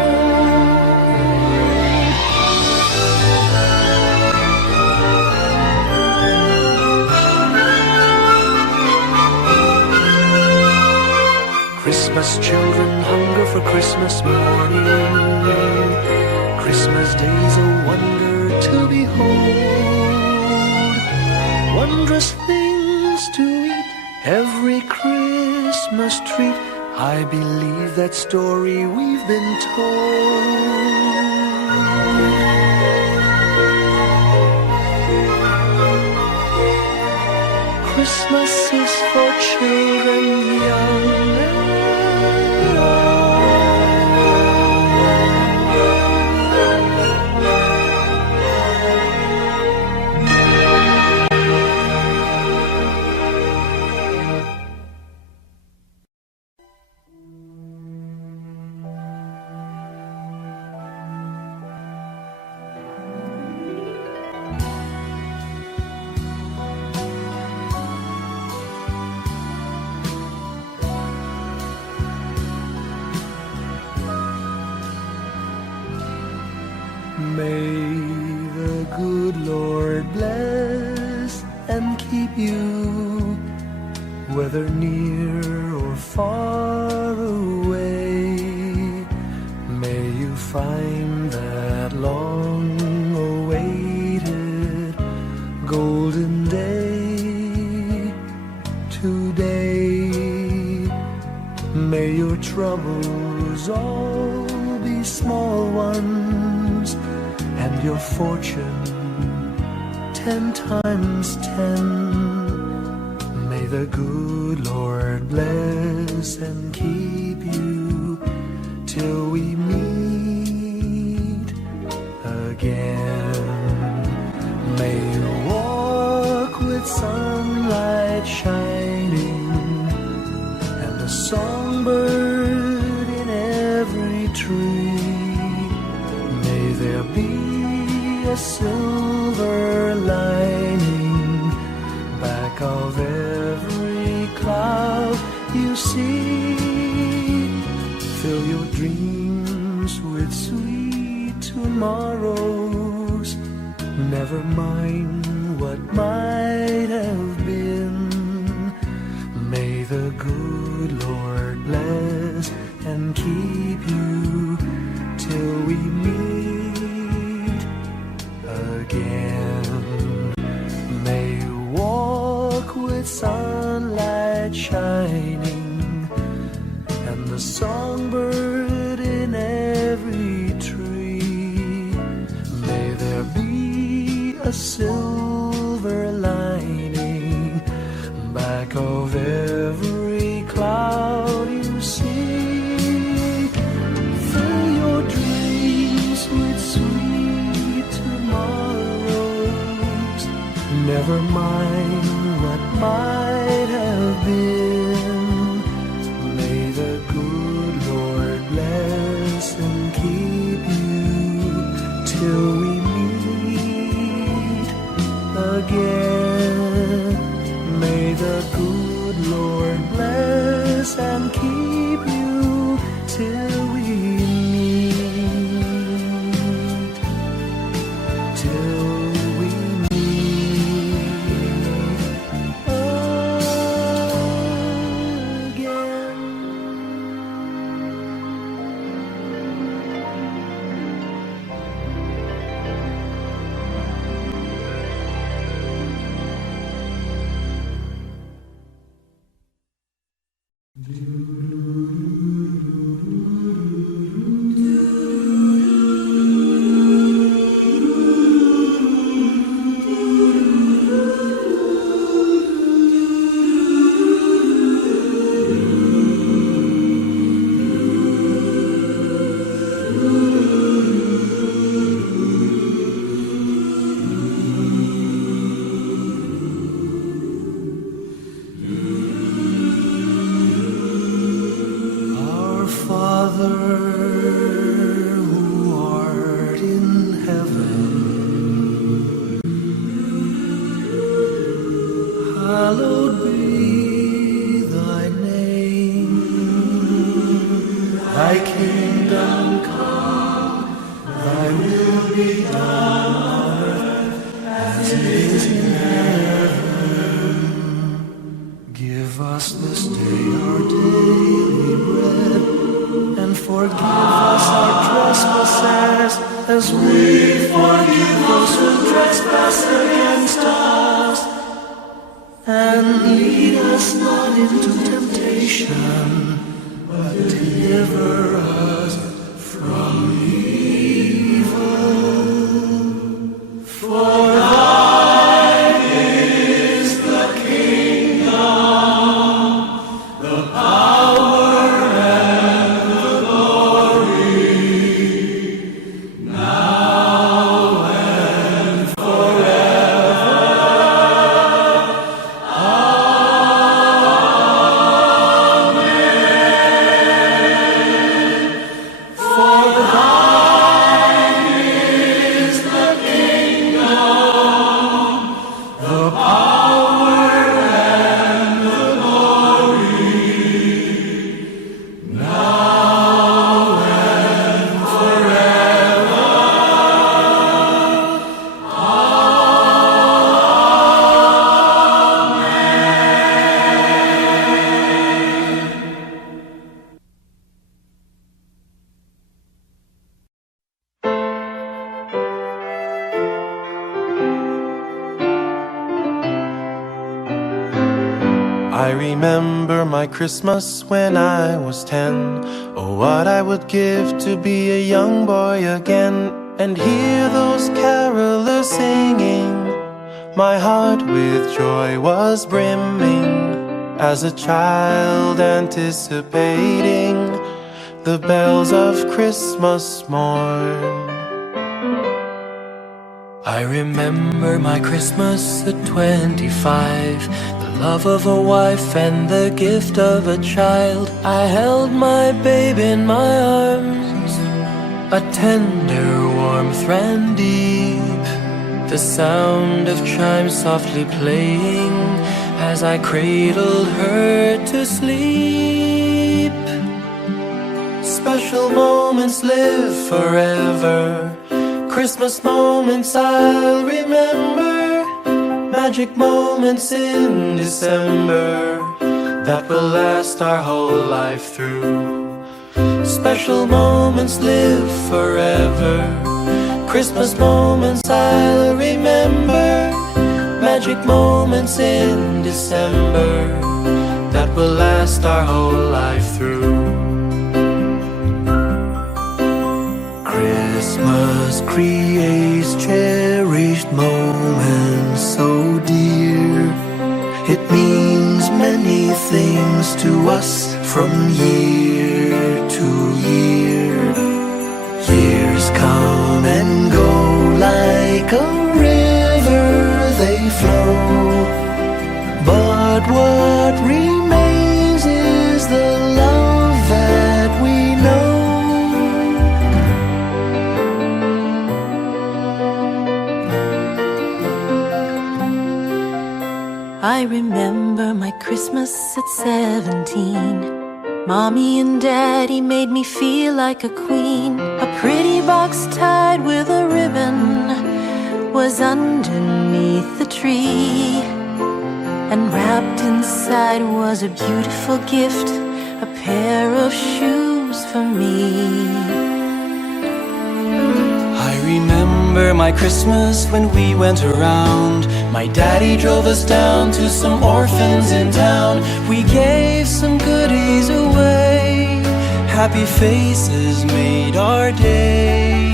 Christmas children hunger for Christmas morning. Christmas day's a wonder to behold. Wondrous things to eat, every Christmas treat. I believe that story we've been told. Christmas is for children young and good Lord bless and keep you, whether near or far away. May you find that long-awaited golden day today. May your troubles all be small ones, and your fortune 10 times 10. May the good Lord bless and keep you till we meet again. May you walk with sunlight shining and a songbird in every tree. May there be a silver lining back of every cloud you see. Fill your dreams with sweet tomorrows. Never mind what might have been. May the good Lord bless and keep you till we meet again. May you walk with sunlight shining and the songbird in every tree. May there be a silver lining back of every cloud you see. Fill your dreams with sweet tomorrows. Never mind what might have been. May the good Lord bless and keep you till we meet again. May the good Lord bless and keep you till we meet, till we meet again. Our Father who art in heaven, hallowed be thy name. Thy kingdom come, thy will be done on earth as it is in heaven. Give us this day our daily bread, and forgive us our trespasses as we forgive those who trespass against us. And lead us not into temptation, but deliver us from evil. For thine is the kingdom, the power, and the glory, now and forever. Amen. For thine is the kingdom, I remember my Christmas when I was 10. Oh, what I would give to be a young boy again and hear those carolers singing. My heart with joy was brimming as a child anticipating the bells of Christmas morn. I remember my Christmas at 25, the love of a wife and the gift of a child. I held my babe in my arms, a tender warmth ran deep, the sound of chimes softly playing as I cradled her to sleep. Special moments live forever, Christmas moments I'll remember, magic moments in December that will last our whole life through. Special moments live forever, Christmas moments I'll remember, magic moments in December that will last our whole life through. Christmas creates cherished moments so dear. It means many things to us from year to year. Years come and go like a river they flow, but what remains is the love that we know. I remember my Christmas at 17. Mommy and Daddy made me feel like a queen. A pretty box tied with a ribbon was underneath the tree, and wrapped inside was a beautiful gift, a pair of shoes for me. I remember my Christmas when we went around. My daddy drove us down to some orphans in town. We gave some goodies away, happy faces made our day.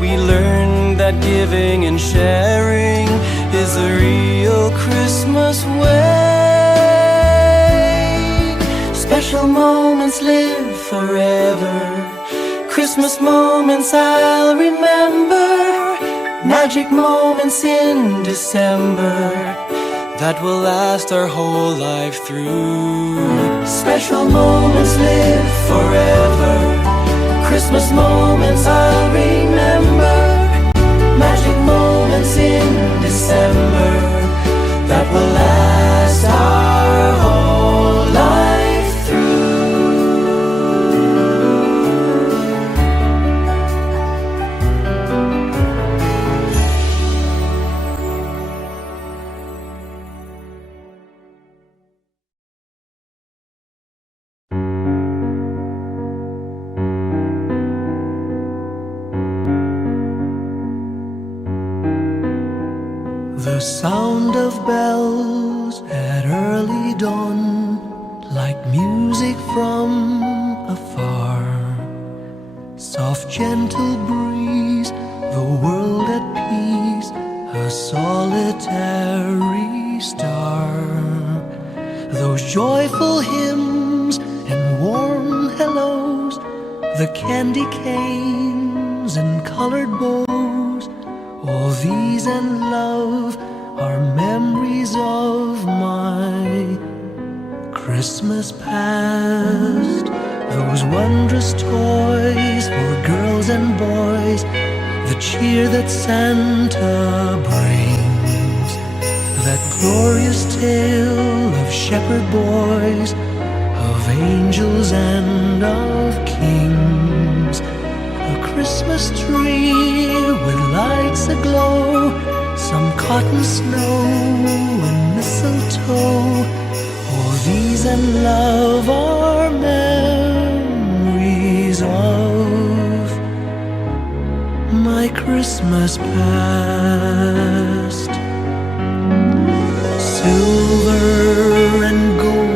We learned that giving and sharing is the real Christmas way. Special moments live forever, Christmas moments I'll remember, magic moments in December that will last our whole life through. Special moments live forever, Christmas moments I'll remember, magic moments in December that will last our whole life through. The sound of bells at early dawn, like music from afar. Soft gentle breeze, the world at peace, a solitary star. Those joyful hymns and warm hellos, the candy canes and colored bows, all these and love are memories of my Christmas past. Those wondrous toys for girls and boys, the cheer that Santa brings, that glorious tale of shepherd boys, of angels and of kings. A Christmas tree with lights aglow, some cotton snow and mistletoe, all these and love are memories of my Christmas past. Silver and gold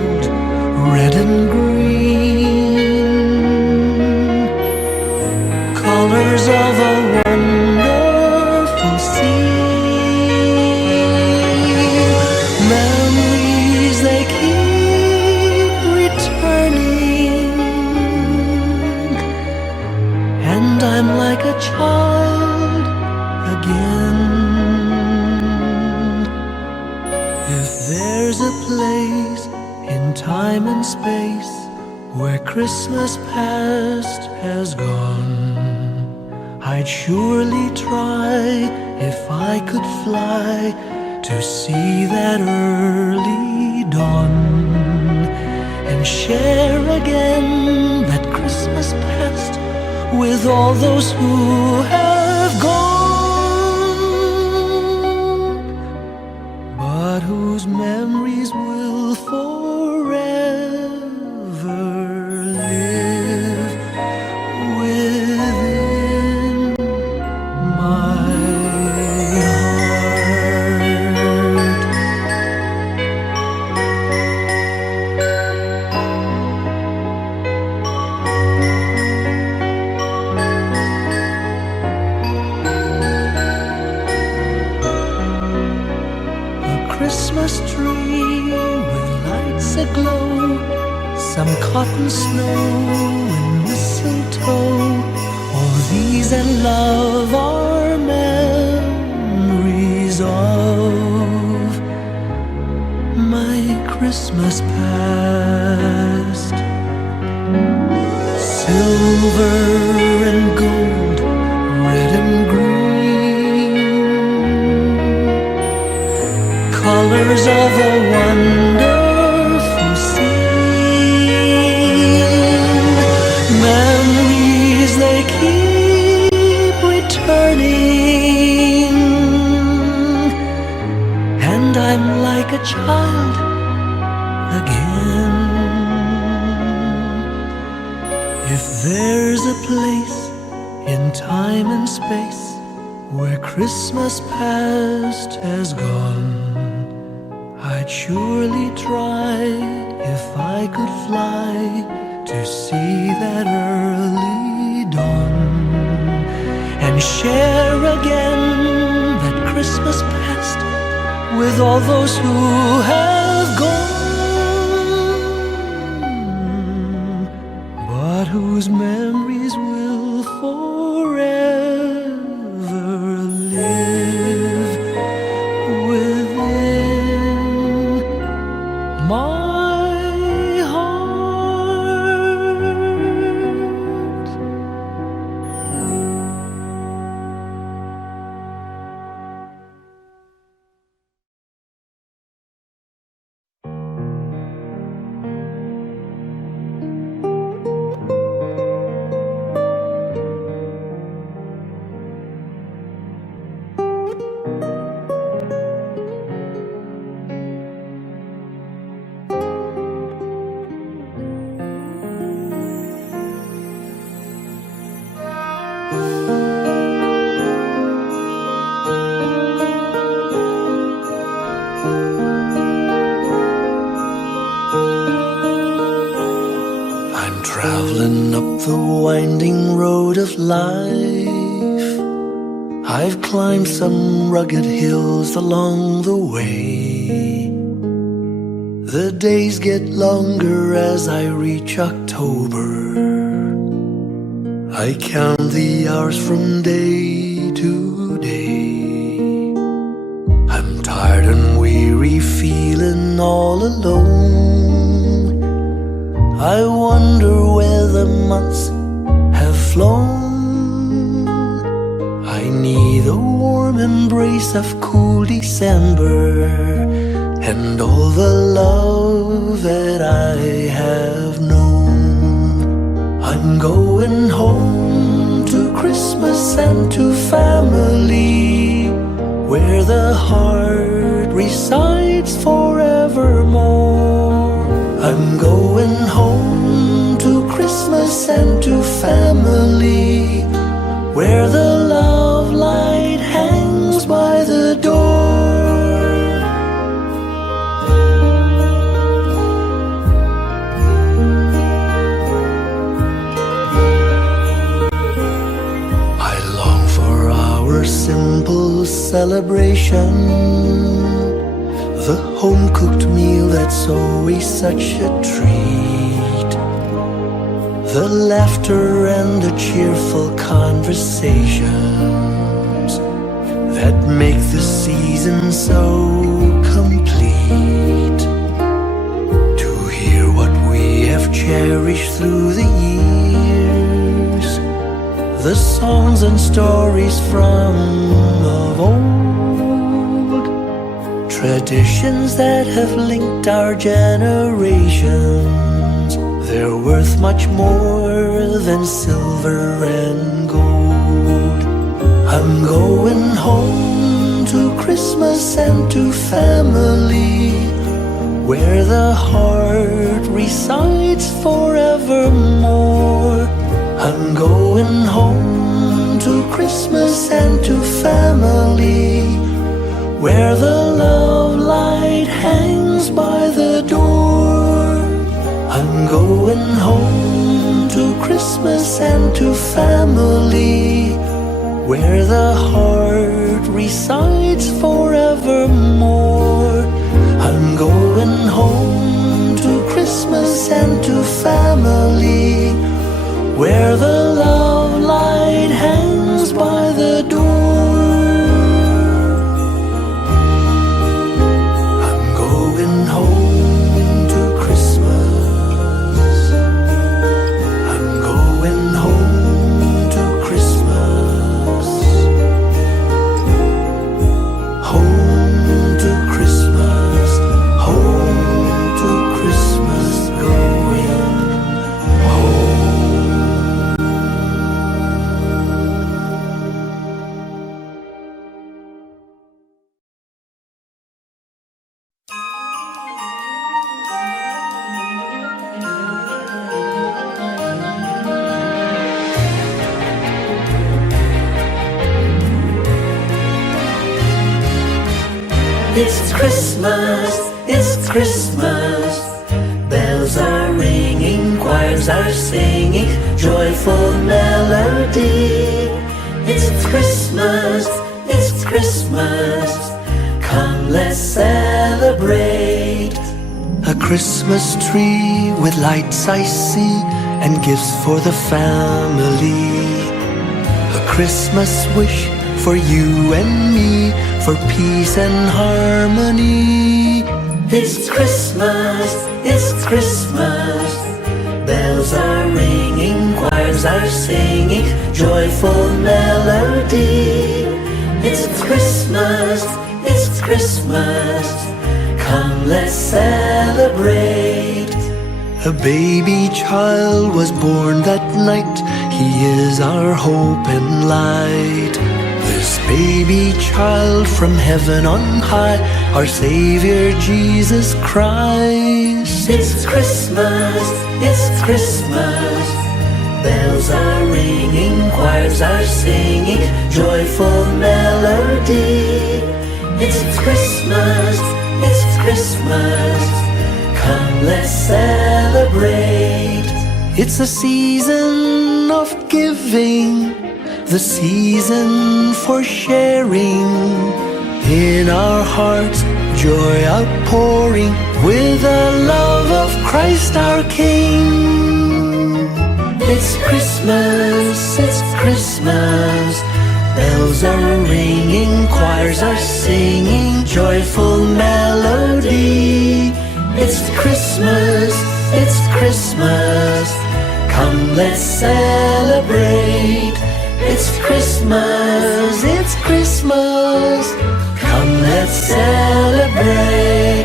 place in time and space where Christmas past has gone. I'd surely try if I could fly to see that early dawn and share again that Christmas past with all those who have gone, but whose memories will forever live within my heart. A Christmas tree with lights aglow, some cotton snow and mistletoe. All these and love are memories of my Christmas past. Silver and gold, red and green, colors of a wonderful scene. Memories they keep returning, and I'm like a child again. If there's a place in time and space where Christmas past has gone, I'd surely try if I could fly to see that early dawn and share again that Christmas past with all those who have gone, but whose memories will forever live within my heart. I'm traveling up the winding road of life. I've climbed some rugged hills along the way. The days get longer as I reach October. I count the hours from day to day. I'm tired and weary, feeling all alone. I wonder where the months have flown. I need a warm embrace of cool December and all the love that I have known. I'm going home to Christmas and to family, where the heart resides forevermore. I'm going home to Christmas and to family, where the love light hangs by the door. I long for our simple celebration, the home-cooked meal that's always such a treat, the laughter and the cheerful conversations that make the season so complete. the songs and stories from of old, traditions that have linked our generations. They're worth much more than silver and gold. I'm going home to Christmas and to family, where the heart resides forevermore. I'm going home to Christmas and to family, where the love light hangs by the door. I'm going home to Christmas and to family, where the heart resides forevermore. I'm going home to Christmas and to family, where the love light hangs by the door. I'm going home to Christmas. I'm going home to Christmas. Home to Christmas. Home to Christmas. Going home. It's Christmas, it's Christmas. Bells are ringing, choirs are singing, joyful melody. It's Christmas, it's Christmas. Come, let's celebrate. A Christmas tree with lights I see, and gifts for the family. A Christmas wish for you and me, for peace and harmony. It's Christmas, it's Christmas. Bells are ringing, choirs are singing, joyful melody. It's Christmas, it's Christmas. Come, let's celebrate. A baby child was born that night. He is our hope and light. This baby child from heaven on high, our Savior Jesus Christ. It's Christmas, it's Christmas. Bells are ringing, choirs are singing, joyful melody. It's Christmas, it's Christmas. Come, let's celebrate. It's a season of giving, the season for sharing. In our hearts, joy outpouring, with the love of Christ our King. It's Christmas, it's Christmas. Bells are ringing, choirs are singing, joyful melody. It's Christmas, it's Christmas. Come, let's celebrate. It's Christmas, it's Christmas. Come, let's celebrate.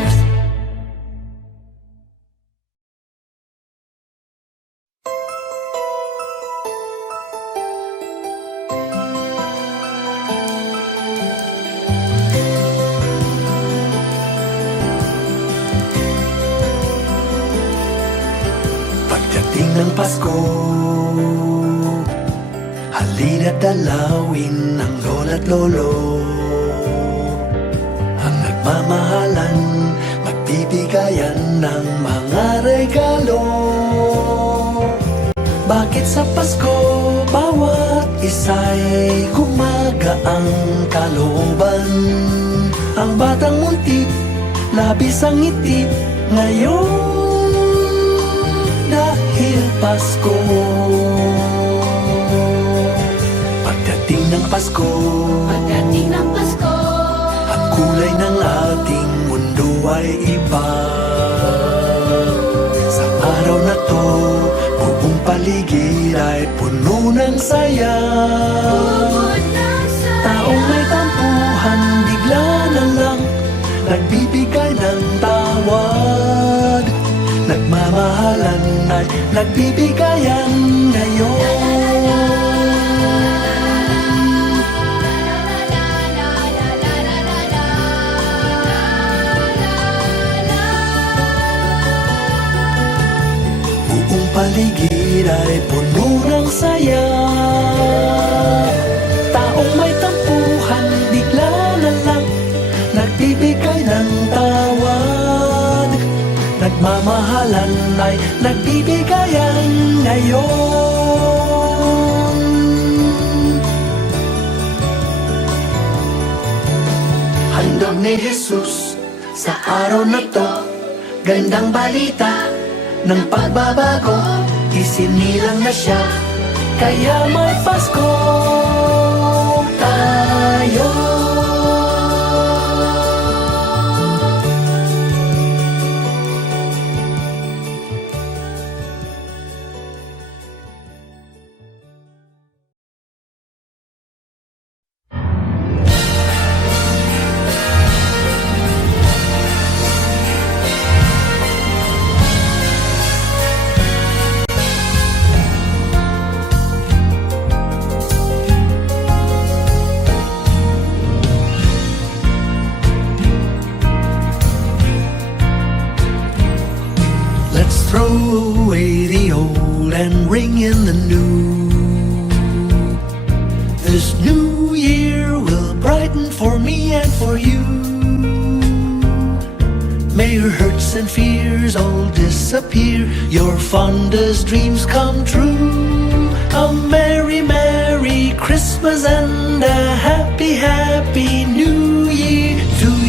Pagdating ng Pasko, halina't dalawin ang lola't lolo. Ang nagmamahalan, magbibigayan ng mga regalo. Bakit sa Pasko, bawat isa'y gumagaang kalooban? Ang batang munti, labis ang ngiti ngayon, dahil Pasko. Pagdating ng Pasko, Pagdating ng Pasko, ang kulay ng ating mundo ay iba. Sa araw na to, buong paligid ay puno puno ng saya. Taong may tampuhan, bigla na lang nagbibigay ng tawad. Nagmamahalan ay nagbibigayan ngayon. Buong paligid ay puno ng saya. Taong may tampuhan, bigla na lang nagbibigay ng tawad. Nagmamahalan ay nagbibigayan ngayon. Handog ni Jesus sa araw na to, gandang balita ng pagbabago. Isinilang na siya, kaya may Pasko tayo. Let's throw away the old and ring in the new. This new year will brighten for me and for you. May your hurts and fears all disappear, your fondest dreams come true. A merry, merry Christmas and a happy, happy New Year to you.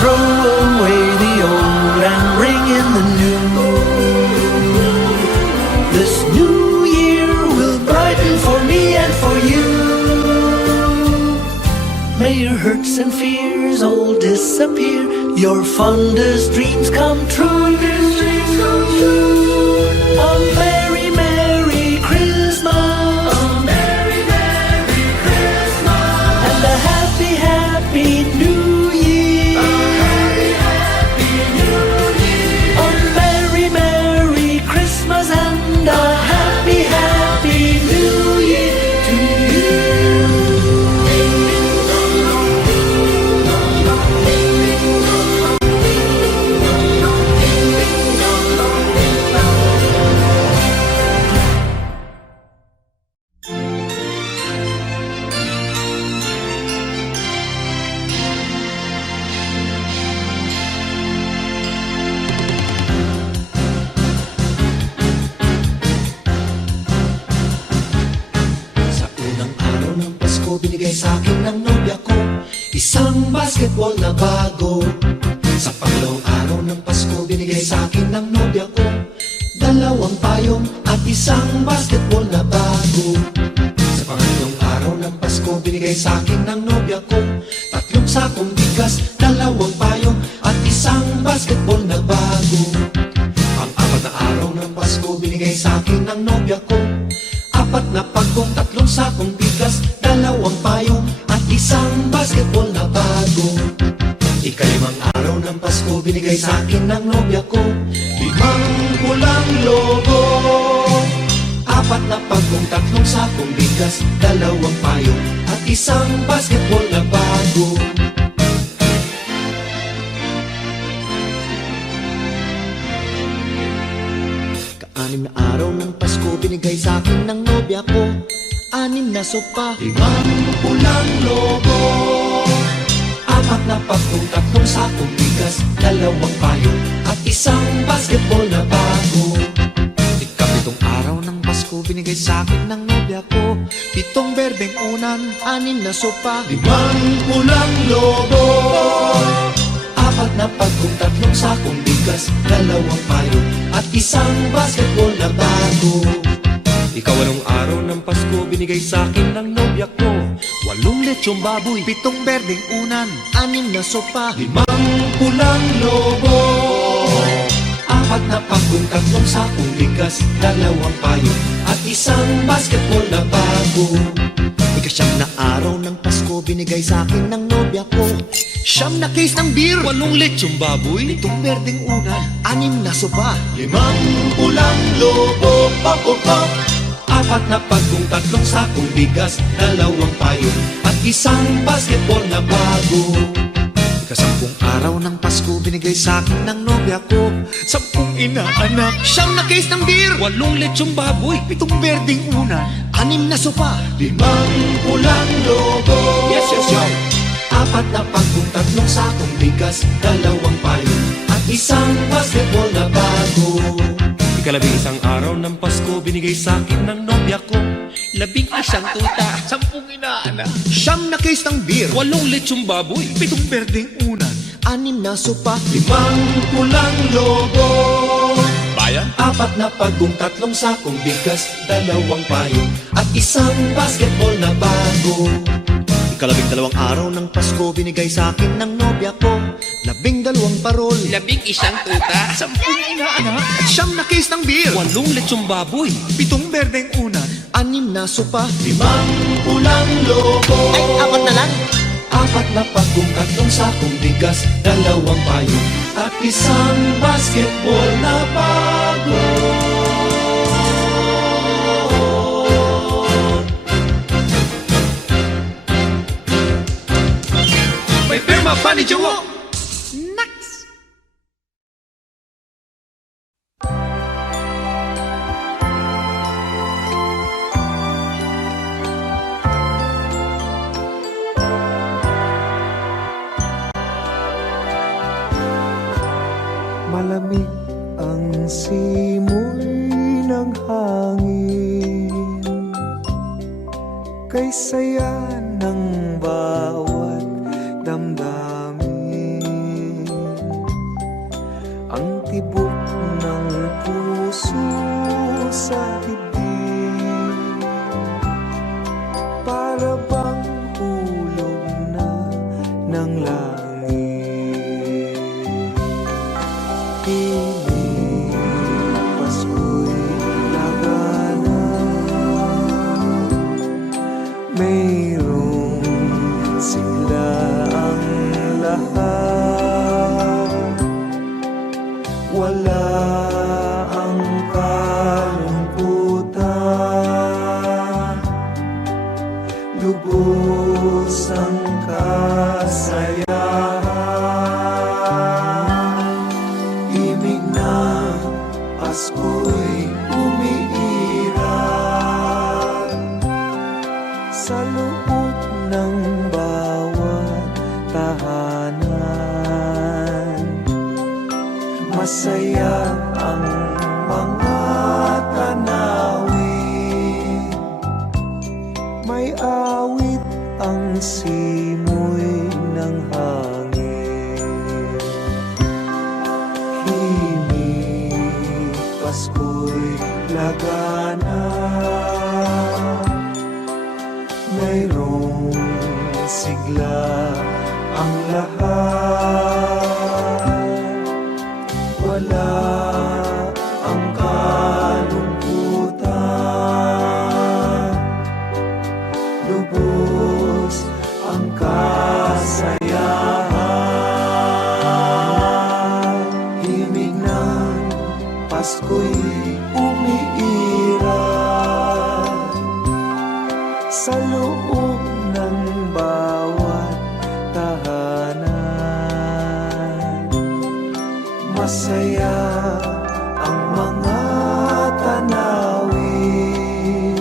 Throw away the old and ring in the new. This new year will brighten for me and for you. May your hurts and fears all disappear, your fondest dreams come true. A merry, merry Christmas. A merry, merry Christmas. And a happy, happy New Year. And a happy, happy New Year to you. Binigay sa akin ng nobya ko isang basketball na bago. Sa pangalawang araw ng Pasko, binigay sa akin ng nobya ko dalawang payong at isang basketball na bago. Sa pangatlong araw ng Pasko, binigay sa akin ng nobya ko tatlong sakong bigas, dalawang payong at isang basketball na bago. Pang-apat na araw ng Pasko, binigay sa akin ng nobya ko apat na pagkong, tatlong sakong bigas, dalawang payong at isang basketball na bago. Ikalimang araw ng Pasko, binigay sa akin ng nobya ko 5 pulang logo, apat na pagkong, tatlong sakong bigas, dalawang payong at isang basketball na bago. Anim na araw ng Pasko, binigay sa akin ng nobya ko 6 na sopa, 5 pulang logo, apat na pagkong, tatlong sakong bigas, dalawang payong at isang basketball na bago. binigay sa akin ng nobya ko. 7 berdeng unan, 6 na sopa, 5 pulang lobo, 4 na pagkong, 3 sakong bigas, 2 payo, at 1 basketball na bago. Ikaw, araw ng Pasko binigay sa akin ng nobya ko. 8 lechong baboy, 7 berdeng unan, 6 na sopa, 5 pulang lobo, 4 na pagkong, 3 sakong bigas, 2 payo, at 1 basketball na bago. Ika-9 na araw ng Pasko binigay sa akin ng nobya ko. 9 na case ng beer, 8 lechong baboy, 7 berdeng unan, 6 na sopa, 5 pulang lobo, 4 na pagkong, 3 sakong bigas, 2 payo, at 1 basketball na bago. Ika-10 araw ng Pasko binigay sa akin ng nobya ko. 10 inaanak, 9 na case ng beer, 8 lechong baboy, 7 berdeng unan, 6 na sopa, 5 pulang lobo. Yes, yes, yes. 4 na pagkong, 3 sakong bigas, 2 payo, at 1 basketball na bago. Ika-11 araw ng Pasko binigay sa akin ng nobya ko. 11 tuta, 10 inaanak, 9 na case ng beer, 8 lechong baboy, 7 berdeng unan, 6 na sopa, 5 pulang lobo. bayan, 4 na pagkong, 3 sakong bigas, 2 payo, at 1 basketball na bago. Ika-12 araw ng Pasko binigay sa akin ng nobya ko. 12 parol, 11 tuta, 10 inaanak, at 9 na case ng beer, 8 lechong baboy, 7 berdeng unan, 6 na sopa, 5 pulang lobo. ay 4 na lang. 4 na pagkong, 3 sakong bigas, 2 payo, at 1 basketball na bago. May pirma pa ni Jowo. Malamig ang simoy ng hangin, kay saya ng bawat damdamin. Ang tibok ng puso sa dibdib, para bang hulog na ng langit. Piling Pasko'y labanan, mayroong sigla ang lahat. Wala ang kalungkutan, lubos ang kasayahan. Himig na Pasko'y umiiral sa loob ng bawat tahanan. Masaya ang mga tanawin, may awit ang simoy ng hangin. Himig Pasko'y laganap, mayroong sigla ang lahat. Wala ang kalungkutan, lubos ang kasayahan. Himig ng Pasko'y umiiral sa loob ng bawat tahanan. Masaya ang mga tanawin,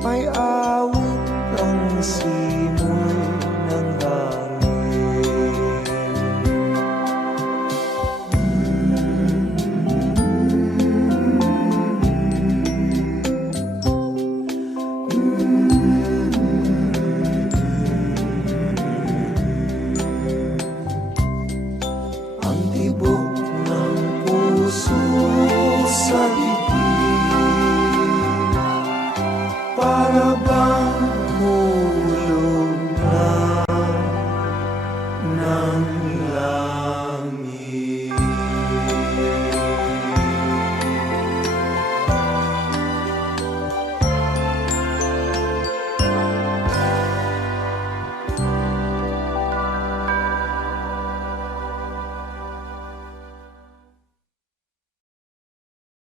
may awit ang